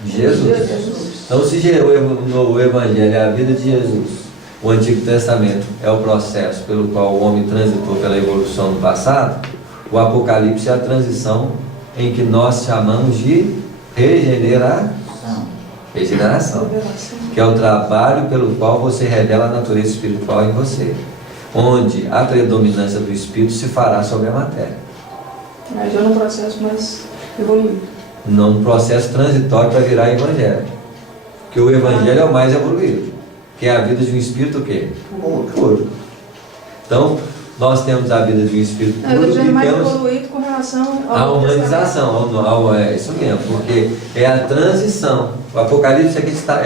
De Jesus. Então, se gerou o Evangelho é a vida de Jesus, o Antigo Testamento é o processo pelo qual o homem transitou pela evolução do passado, o Apocalipse é a transição em que nós chamamos de regeneração, que é o trabalho pelo qual você revela a natureza espiritual em você, onde a predominância do Espírito se fará sobre a matéria. Mas já num processo mais evoluído. Num processo transitório para virar Evangelho. Porque o Evangelho é o mais evoluído, que é a vida de um Espírito o quê? Puro. Então, nós temos a vida de um Espírito puro Eu e já mais temos evoluído com relação a humanização, é isso mesmo, porque é a transição. O Apocalipse é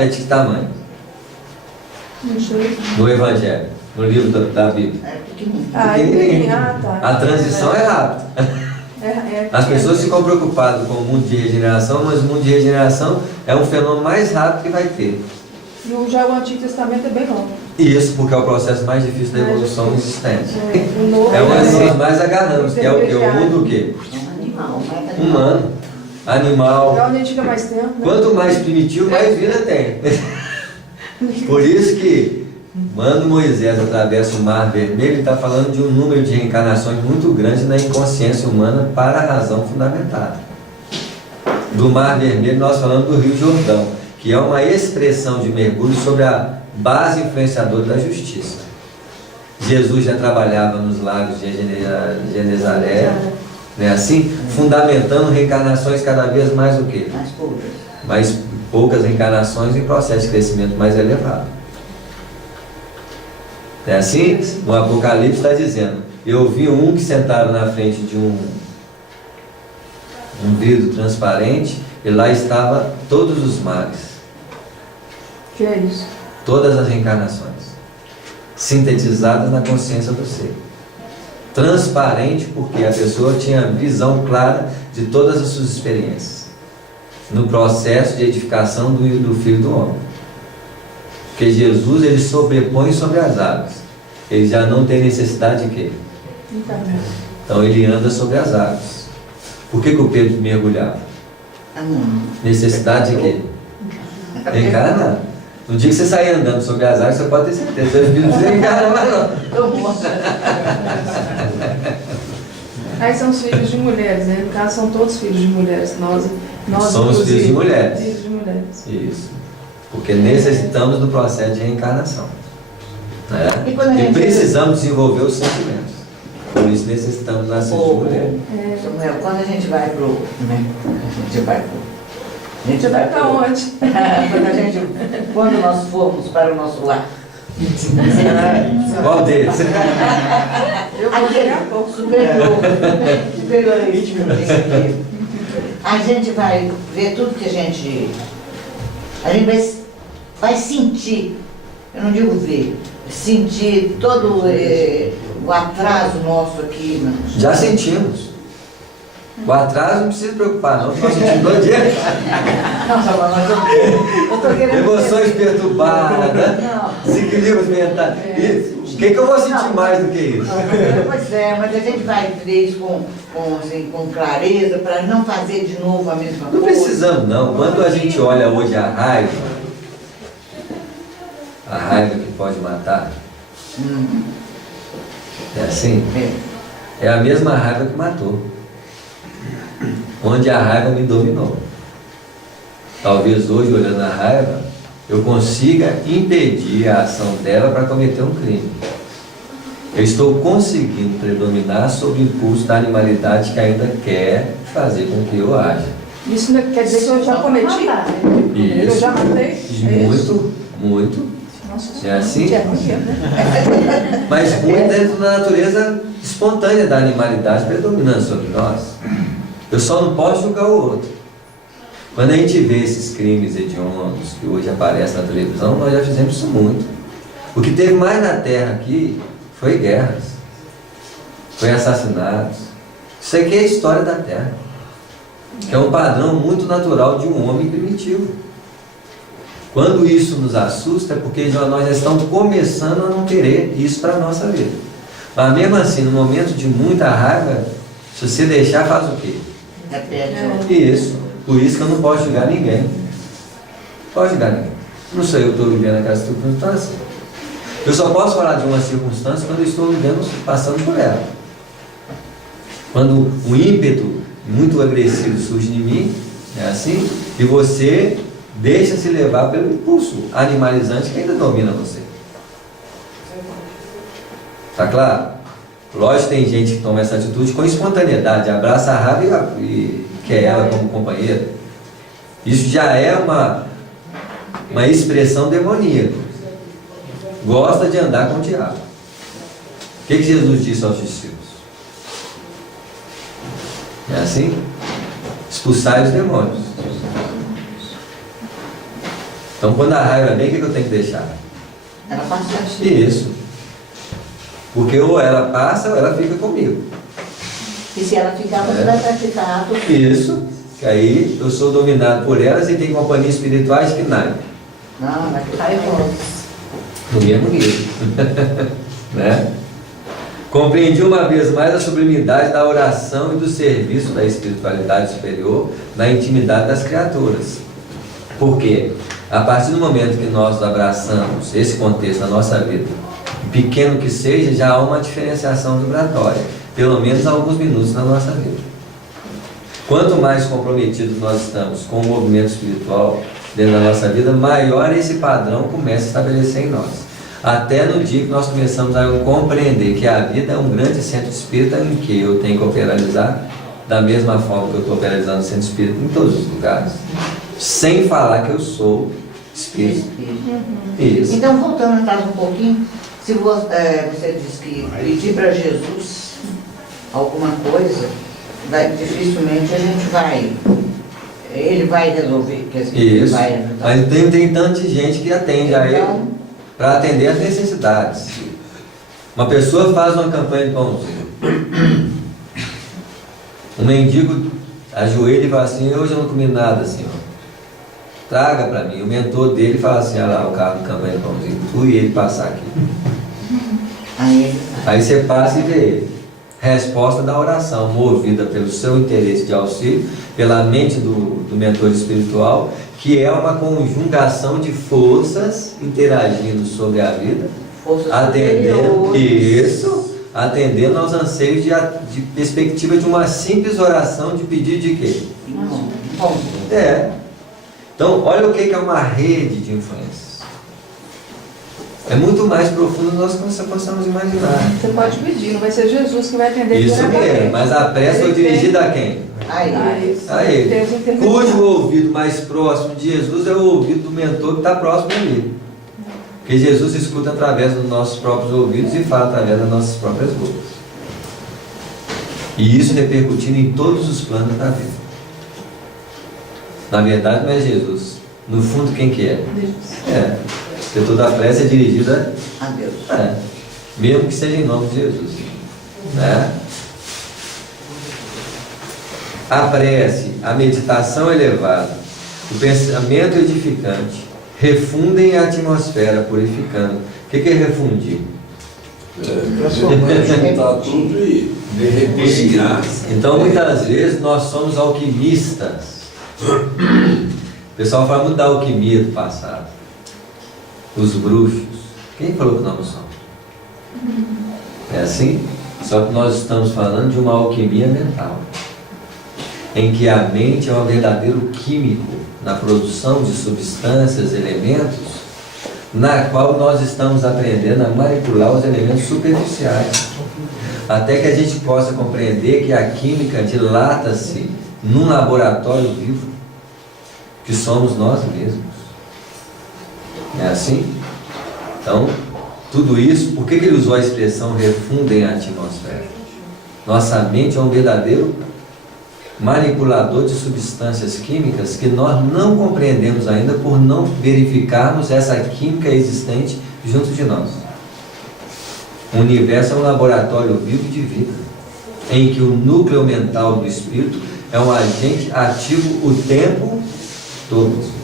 de que tamanho? Não sei. No Evangelho, no livro da Bíblia. Pequenininho. Tá. A transição é rápida. As pessoas ficam preocupadas com o mundo de regeneração, mas o mundo de regeneração é um fenômeno mais rápido que vai ter. E já o Antigo Testamento é bem longo. Isso, porque é o processo mais difícil da evolução existente. É o que nós mais agarramos, que é o que? O mundo o quê? Humano. Animal. É onde a gente fica mais tempo, né? Quanto mais primitivo, mais vida tem. Por isso que, quando Moisés atravessa o Mar Vermelho, ele está falando de um número de reencarnações muito grande na inconsciência humana para a razão fundamentada. Do Mar Vermelho, nós falamos do Rio Jordão, que é uma expressão de mergulho sobre a base influenciadora da justiça. Jesus já trabalhava nos lagos de Genezaré, né, assim, fundamentando reencarnações cada vez mais o quê? Mais poucas. Mais poucas reencarnações em processo de crescimento mais elevado. É assim? O Apocalipse está dizendo: eu vi um que sentaram na frente de um vidro transparente, e lá estava todos os mares. Que é isso? Todas as reencarnações sintetizadas na consciência do ser. Transparente, porque a pessoa tinha visão clara de todas as suas experiências no processo de edificação do Filho do Homem. Porque Jesus, ele sobrepõe sobre as águas. Ele já não tem necessidade de quê? Então ele anda sobre as águas. Por que o Pedro mergulhava? Necessidade de quê? Encarnar. No dia que você sair andando sobre as águas, você pode ter certeza, seus filhos não encarnam mais não. Aí são os filhos de mulheres, né? No caso são todos filhos de mulheres. Nós somos filhos de mulheres. Filhos de mulheres. Isso. Porque necessitamos do processo de reencarnação. Né? E precisamos desenvolver os sentimentos. Por isso necessitamos nascer de mulher. Samuel, quando a gente vai pro... Né? A gente vai para onde? Quando nós formos para o nosso lar. Qual deles? Aquele superior ritmo. A gente vai ver tudo que a gente vai sentir, eu não digo ver, sentir todo o atraso nosso aqui. Já sentimos. O atraso não precisa preocupar, não, porque nós sentimos todo dia. Não, Samuel, mas eu tô querendo... Emoções perturbadas, desequilíbrios mentais. O que eu vou sentir mais do que isso? Pois é, mas a gente vai ver isso com clareza para não fazer de novo a mesma Não coisa. precisamos, não. Quando a gente olha hoje a raiva que pode matar, é assim? É a mesma raiva que matou. Onde a raiva me dominou. Talvez hoje, olhando a raiva, eu consiga impedir a ação dela para cometer um crime. Eu estou conseguindo predominar sobre o impulso da animalidade que ainda quer fazer com que eu haja. Isso quer dizer que eu já cometi? Eu já matei? Muito, muito. Nossa, É assim? é muito, né? Mas muito dentro da natureza espontânea da animalidade predominando sobre nós. Eu só não posso julgar o outro. Quando a gente vê esses crimes hediondos que hoje aparecem na televisão, nós já fizemos isso muito. O que teve mais na Terra aqui foi guerras, foi assassinatos. Isso aqui é a história da Terra, que é um padrão muito natural de um homem primitivo. Quando isso nos assusta é porque nós já estamos começando a não querer isso para a nossa vida. Mas mesmo assim, no momento de muita raiva, se você deixar, faz o quê? Isso. Por isso que eu não posso julgar ninguém. Não posso julgar ninguém. Não sou eu que estou vivendo aquela circunstância. Eu só posso falar de uma circunstância quando eu estou vivendo, passando por ela. Quando um ímpeto muito agressivo surge em mim, é assim, e você deixa se levar pelo impulso animalizante que ainda domina você. Tá claro? Lógico que tem gente que toma essa atitude com espontaneidade, abraça a raiva e quer ela como companheira. Isso já é uma expressão demoníaca. Gosta de andar com o diabo. O que Jesus disse aos discípulos? É assim? Expulsar os demônios. Então quando a raiva vem, o que eu tenho que deixar? Ela passa. Isso. Porque ou ela passa ou ela fica comigo. E se ela ficar, você vai praticar atos. Isso. Que aí eu sou dominado por elas e tem companhias espirituais que nada. Não, vai ficar igual. No mesmo nível. Né? Compreendi uma vez mais a sublimidade da oração e do serviço da espiritualidade superior na intimidade das criaturas. Por quê? A partir do momento que nós abraçamos esse contexto na nossa vida, pequeno que seja, já há uma diferenciação vibratória, pelo menos há alguns minutos na nossa vida. Quanto mais comprometidos nós estamos com o movimento espiritual dentro da nossa vida, maior esse padrão começa a estabelecer em nós. Até no dia que nós começamos a compreender que a vida é um grande centro espírita em que eu tenho que operalizar da mesma forma que eu estou operalizando o centro espírita em todos os lugares, sem falar que eu sou espírita. Isso. Então, voltando atrás um pouquinho, se você diz que pedir para Jesus alguma coisa, dificilmente a gente vai, ele vai resolver, quer dizer, ele Isso. vai ajudar. Mas tem tanta gente que atende a ele para atender as necessidades. Uma pessoa faz uma campanha de pãozinho. Um mendigo ajoelha e fala assim: hoje eu não comi nada, senhor. Traga para mim. O mentor dele fala assim: olha lá o carro de campanha de pãozinho. Fui ele passar aqui. Aí você passa e vê ele. Resposta da oração, movida pelo seu interesse de auxílio, pela mente do mentor espiritual, que é uma conjugação de forças interagindo sobre a vida, atendendo aos anseios de perspectiva de uma simples oração de pedido de quê? Então, olha o que é uma rede de influências. É muito mais profundo do que nós possamos imaginar. Você pode pedir, não vai ser Jesus que vai atender. Isso mesmo, mas a prece foi dirigida a quem? A ele. Cujo ouvido mais próximo de Jesus é o ouvido do mentor que está próximo dele. Porque Jesus escuta através dos nossos próprios ouvidos e fala através das nossas próprias bocas. E isso repercutindo em todos os planos da vida. Na verdade não é Jesus. No fundo quem que é? Porque toda a prece é dirigida a Deus. mesmo que seja em nome de Jesus, né? A prece, a meditação elevada, o pensamento edificante refundem a atmosfera, purificando. O que é refundir? Juntar tudo e reconciliar. Então, muitas vezes, nós somos alquimistas. O pessoal fala muito da alquimia do passado. Os bruxos. Quem falou que nós não somos? É assim? Só que nós estamos falando de uma alquimia mental, em que a mente é um verdadeiro químico na produção de substâncias, elementos, na qual nós estamos aprendendo a manipular os elementos superficiais, até que a gente possa compreender que a química dilata-se num laboratório vivo, que somos nós mesmos. É assim? Então, tudo isso, por que ele usou a expressão refundem a atmosfera? Nossa mente é um verdadeiro manipulador de substâncias químicas que nós não compreendemos ainda por não verificarmos essa química existente junto de nós. O universo é um laboratório vivo de vida, em que o núcleo mental do espírito é um agente ativo o tempo todo.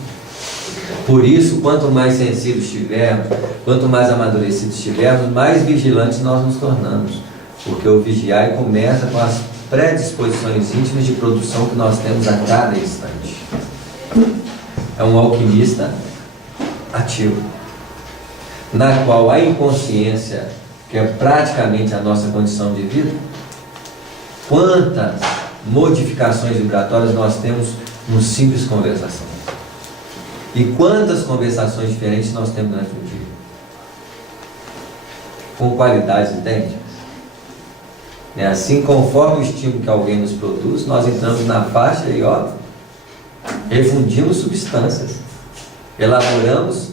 Por isso, quanto mais sensíveis estivermos, quanto mais amadurecidos estivermos, mais vigilantes nós nos tornamos. Porque o vigiar começa com as predisposições íntimas de produção que nós temos a cada instante. É um alquimista ativo, na qual a inconsciência, que é praticamente a nossa condição de vida, quantas modificações vibratórias nós temos numa simples conversação. E quantas conversações diferentes nós temos durante o dia, com qualidades idênticas. É assim, conforme o estímulo que alguém nos produz, nós entramos na faixa e refundimos substâncias, elaboramos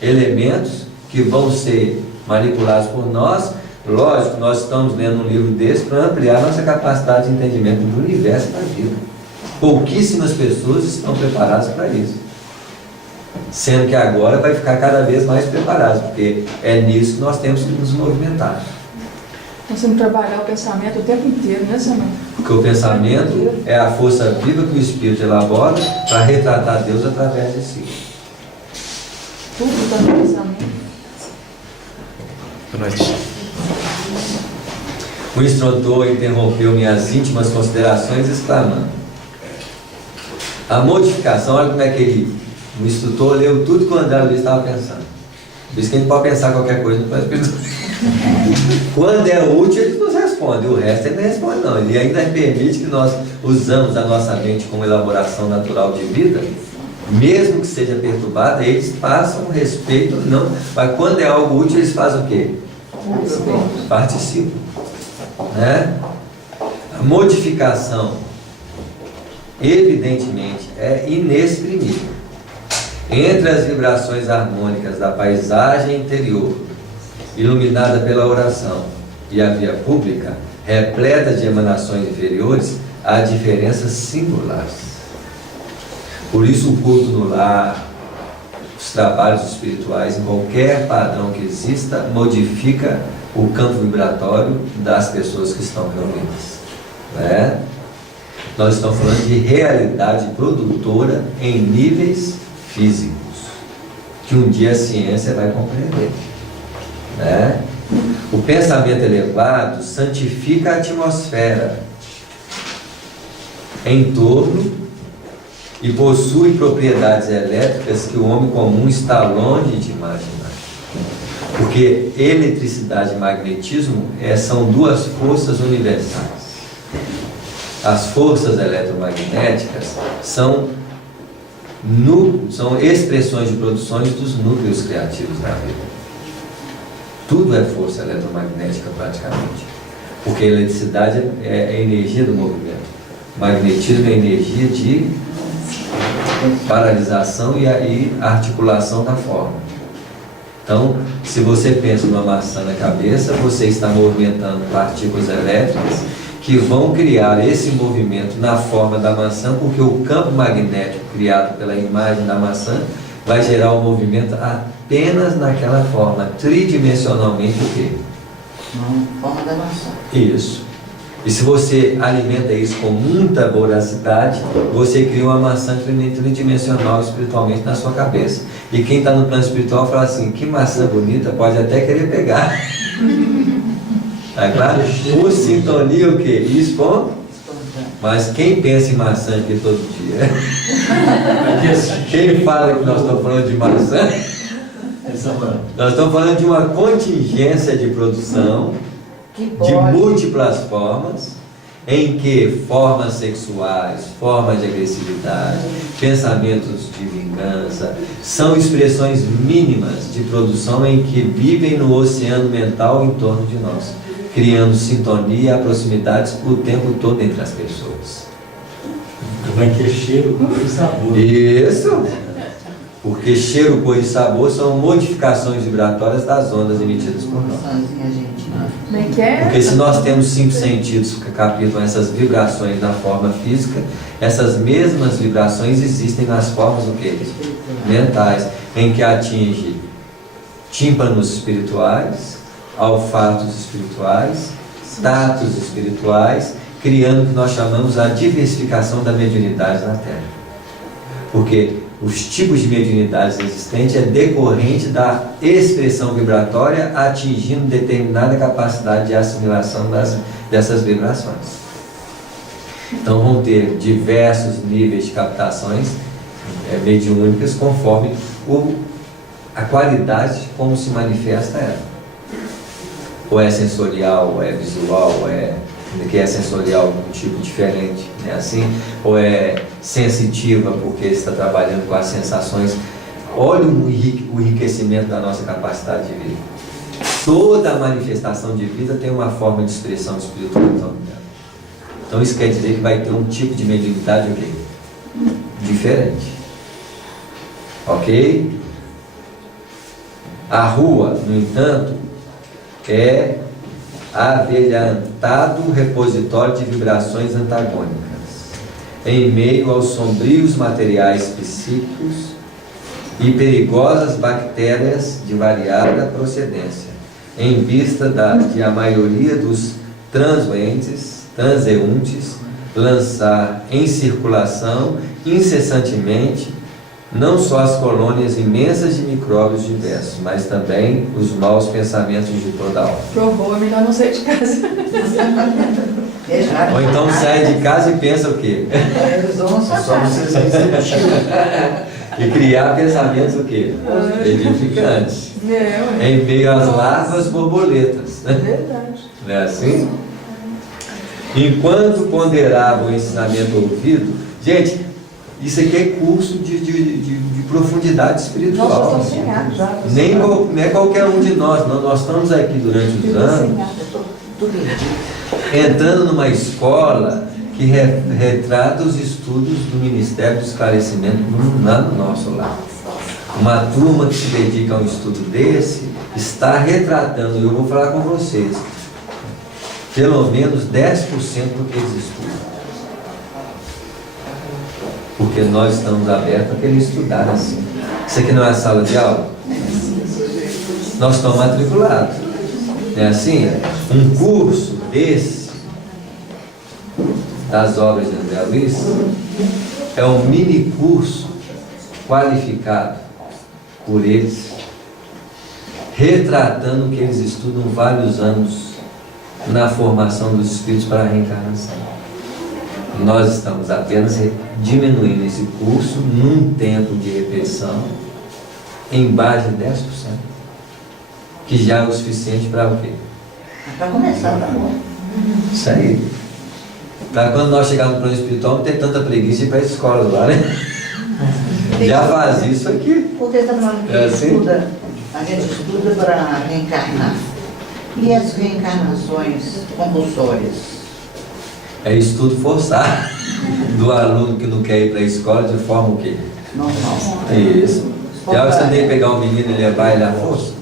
elementos que vão ser manipulados por nós. Lógico, nós estamos lendo um livro desse para ampliar nossa capacidade de entendimento do universo e da vida. Pouquíssimas pessoas estão preparadas para isso, sendo que agora vai ficar cada vez mais preparados, porque é nisso que nós temos que nos movimentar. Nós temos que trabalhar o pensamento o tempo inteiro, né, Samuel? Porque o pensamento é a força viva que o Espírito elabora para retratar Deus através de si. Tudo está no pensamento. Boa noite. O instrutor interrompeu minhas íntimas considerações, exclamando: a modificação, olha como é que o instrutor leu tudo que o André Luiz estava pensando. Por isso que a gente pode pensar qualquer coisa no Espírito. Quando é útil, ele nos responde. O resto ele não responde, não. Ele ainda permite que nós usamos a nossa mente como elaboração natural de vida, mesmo que seja perturbada. Eles passam respeito, não. Mas quando é algo útil, eles fazem o quê? Participam. Né? A modificação, evidentemente, é inexprimível. Entre as vibrações harmônicas da paisagem interior, iluminada pela oração, e a via pública, repleta de emanações inferiores, há diferenças singulares. Por isso o culto no lar, os trabalhos espirituais, em qualquer padrão que exista, modifica o campo vibratório das pessoas que estão reunidas. Né? Nós estamos falando de realidade produtora em níveis físicos, que um dia a ciência vai compreender. Né? O pensamento elevado santifica a atmosfera em torno e possui propriedades elétricas que o homem comum está longe de imaginar. Porque eletricidade e magnetismo são duas forças universais. As forças eletromagnéticas são expressões de produções dos núcleos criativos da vida. Tudo é força eletromagnética praticamente, porque a eletricidade é a energia do movimento, o magnetismo é a energia de paralisação e a articulação da forma. Então, se você pensa numa maçã na cabeça, você está movimentando partículas elétricas que vão criar esse movimento na forma da maçã, porque o campo magnético criado pela imagem da maçã vai gerar o movimento apenas naquela forma, tridimensionalmente o quê? Não, forma da maçã. Isso. E se você alimenta isso com muita voracidade, você cria uma maçã tridimensional espiritualmente na sua cabeça. E quem está no plano espiritual fala assim, que maçã bonita, pode até querer pegar. Tá claro? Por sintonia o quê? Espontâneo. Mas quem pensa em maçã aqui todo dia? Quem fala que nós estamos falando de maçã? Nós estamos falando de uma contingência de produção de múltiplas formas, em que formas sexuais, formas de agressividade, pensamentos de vingança, são expressões mínimas de produção em que vivem no oceano mental em torno de nós, criando sintonia e proximidades o tempo todo entre as pessoas. Vai ter cheiro, cor e sabor. Isso! Porque cheiro, cor e sabor são modificações vibratórias das ondas emitidas por nós. Como é que é? Porque se nós temos 5 sentidos que captam essas vibrações na forma física, essas mesmas vibrações existem nas formas o quê? Mentais, em que atinge tímpanos espirituais, olfatos espirituais, tatos espirituais, criando o que nós chamamos a diversificação da mediunidade na Terra. Porque os tipos de mediunidades existentes é decorrente da expressão vibratória atingindo determinada capacidade de assimilação dessas vibrações. Então vão ter diversos níveis de captações mediúnicas conforme a qualidade de como se manifesta ela. Ou é sensorial, ou é visual, ou é que é sensorial de um tipo diferente, né? Assim, ou é sensitiva porque está trabalhando com as sensações. Olha o enriquecimento da nossa capacidade de vida. Toda manifestação de vida tem uma forma de expressão espiritual. Então isso quer dizer que vai ter um tipo de mediunidade diferente. Ok? A rua, no entanto, é avelhantado repositório de vibrações antagônicas, em meio aos sombrios materiais psíquicos e perigosas bactérias de variada procedência, em vista de a maioria dos transeuntes lançar em circulação incessantemente não só as colônias imensas de micróbios diversos, mas também os maus pensamentos de toda a hora. Provou, é melhor não sair de casa. Ou então sai de casa e pensa o quê? E criar pensamentos o quê? Edificantes. Em meio às larvas borboletas. Verdade. Não é assim? Enquanto ponderava o ensinamento ouvido, gente, isso aqui é curso de profundidade espiritual. Nossa, eu estou sem ar já. Nem é qualquer um de nós, não. Nós estamos aqui durante os anos entrando numa escola que retrata os estudos do Ministério do Esclarecimento lá no nosso lar. Uma turma que se dedica a um estudo desse está retratando, eu vou falar com vocês, pelo menos 10% do que eles estudam. Porque nós estamos abertos a querer estudar assim. Isso aqui não é a sala de aula? Nós estamos matriculados. Não é assim? Um curso desse, das obras de André Luiz, é um mini curso qualificado por eles, retratando o que eles estudam vários anos na formação dos espíritos para a reencarnação. Nós estamos apenas diminuindo esse curso num tempo de repetição em base de 10%, que já é o suficiente para o quê? Para começar, tá bom. Isso aí. Para quando nós chegarmos no plano espiritual, não ter tanta preguiça de ir para a escola lá, né? Já faz isso aqui. Porque está falando que assim? a gente estuda para reencarnar. E as reencarnações compulsórias? É estudo forçado do aluno que não quer ir para a escola de forma o quê? Normal. Isso. E a hora que você tem que pegar um menino e levar ele à força?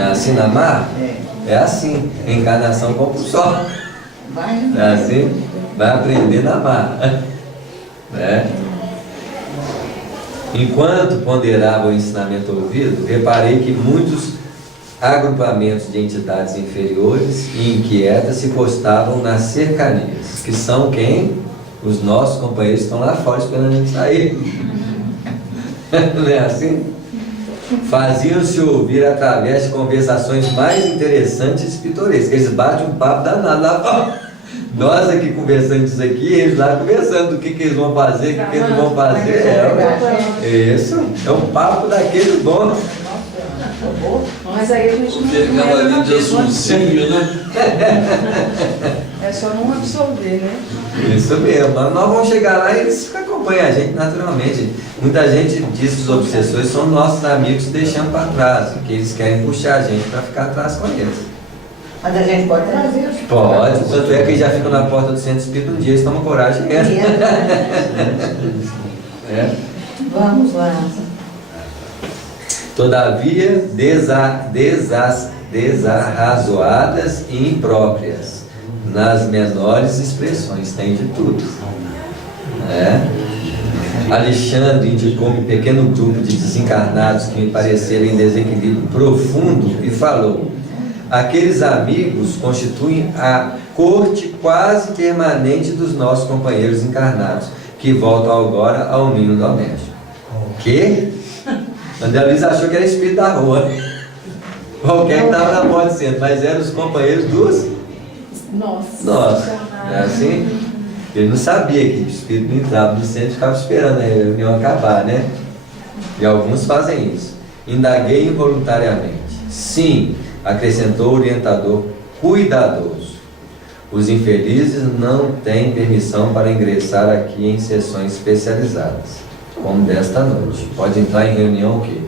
É assim na mar? É assim, reencarnação compulsória. É assim? Vai aprender na mar. Né? Enquanto ponderava o ensinamento ouvido, reparei que muitos agrupamentos de entidades inferiores e inquietas se postavam nas cercanias, que são quem? Os nossos companheiros estão lá fora esperando a gente sair. Não é assim? Faziam-se ouvir através de conversações mais interessantes e pitorescas. Eles batem um papo danado lá fora. Nós aqui conversando isso aqui, eles lá conversando do que eles vão fazer, o que eles não vão fazer. Isso, é um papo daqueles bons. Mas aí a gente não Aquela ali de azulzinho, né? É só não absorver, né? Isso mesmo, mas nós vamos chegar lá e eles acompanham a gente naturalmente. Muita gente diz que os obsessores são nossos amigos deixando para trás, que eles querem puxar a gente para ficar atrás com eles. Mas a gente pode trazer os Pode, tanto é que eles já ficam na porta do centro espírita um dia, eles tomam coragem e entram. É. Vamos lá. Todavia, desarrazoadas e impróprias, nas menores expressões, tem de tudo. Alexandre indicou um pequeno grupo de desencarnados que me pareceram em desequilíbrio profundo e falou: aqueles amigos constituem a corte quase permanente dos nossos companheiros encarnados, que voltam agora ao ninho doméstico. Que? André Luiz achou que era espírito da rua. Qualquer que estava na porta do centro, mas eram os companheiros dos Nossa. nossos. Não é assim? Ele não sabia que o espírito não entrava no centro e ficava esperando a reunião acabar, né? E alguns fazem isso. Indaguei involuntariamente. Sim, acrescentou o orientador cuidadoso. Os infelizes não têm permissão para ingressar aqui em sessões especializadas, como desta noite. Pode entrar em reunião o quê?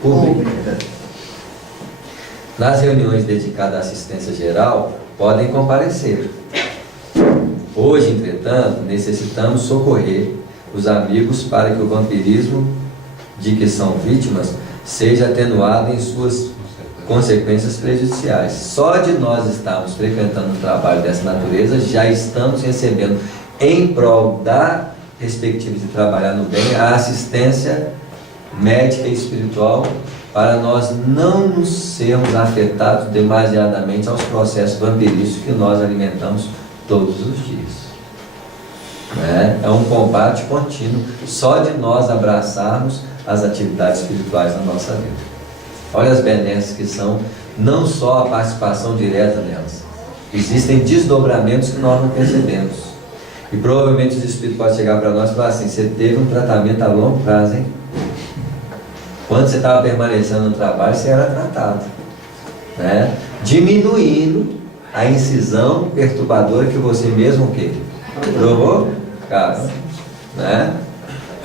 Pública. Nas reuniões dedicadas à assistência geral, podem comparecer. Hoje, entretanto, necessitamos socorrer os amigos para que o vampirismo de que são vítimas seja atenuado em suas consequências prejudiciais. Só de nós estarmos frequentando um trabalho dessa natureza, já estamos recebendo, em prol da perspectiva de trabalhar no bem, a assistência médica e espiritual, para nós não nos sermos afetados demasiadamente aos processos vampirísticos que nós alimentamos todos os dias. É um combate contínuo, só de nós abraçarmos as atividades espirituais na nossa vida. Olha as benesses que são, não só a participação direta nelas. Existem desdobramentos que nós não percebemos. E provavelmente os espíritos podem chegar para nós e falar assim: você teve um tratamento a longo prazo, hein? Quando você estava permanecendo no trabalho, você era tratado, né? Diminuindo a incisão perturbadora que você mesmo provou, cara, né?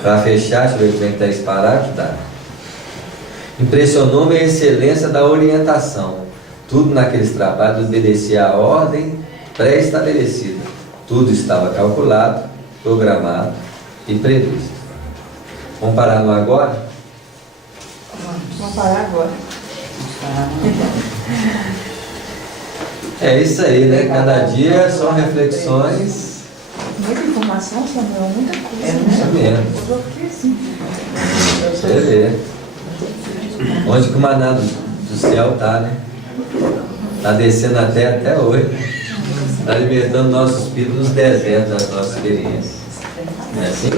Para fechar, deixa eu ver como é que está esse parágrafo, tá? Impressionou-me a excelência da orientação. Tudo naqueles trabalhos obedecia à ordem pré-estabelecida. Tudo estava calculado, programado e previsto. Vamos parar no agora? Vamos parar agora. É isso aí, né? Cada dia são reflexões. Muita informação, Samuel, muita coisa. É Isso mesmo. Eu fiquei assim. Você vê. Onde que o maná do céu está, né? Está descendo até hoje. Está libertando nossos espíritos nos desertos das nossas experiências. Não é assim?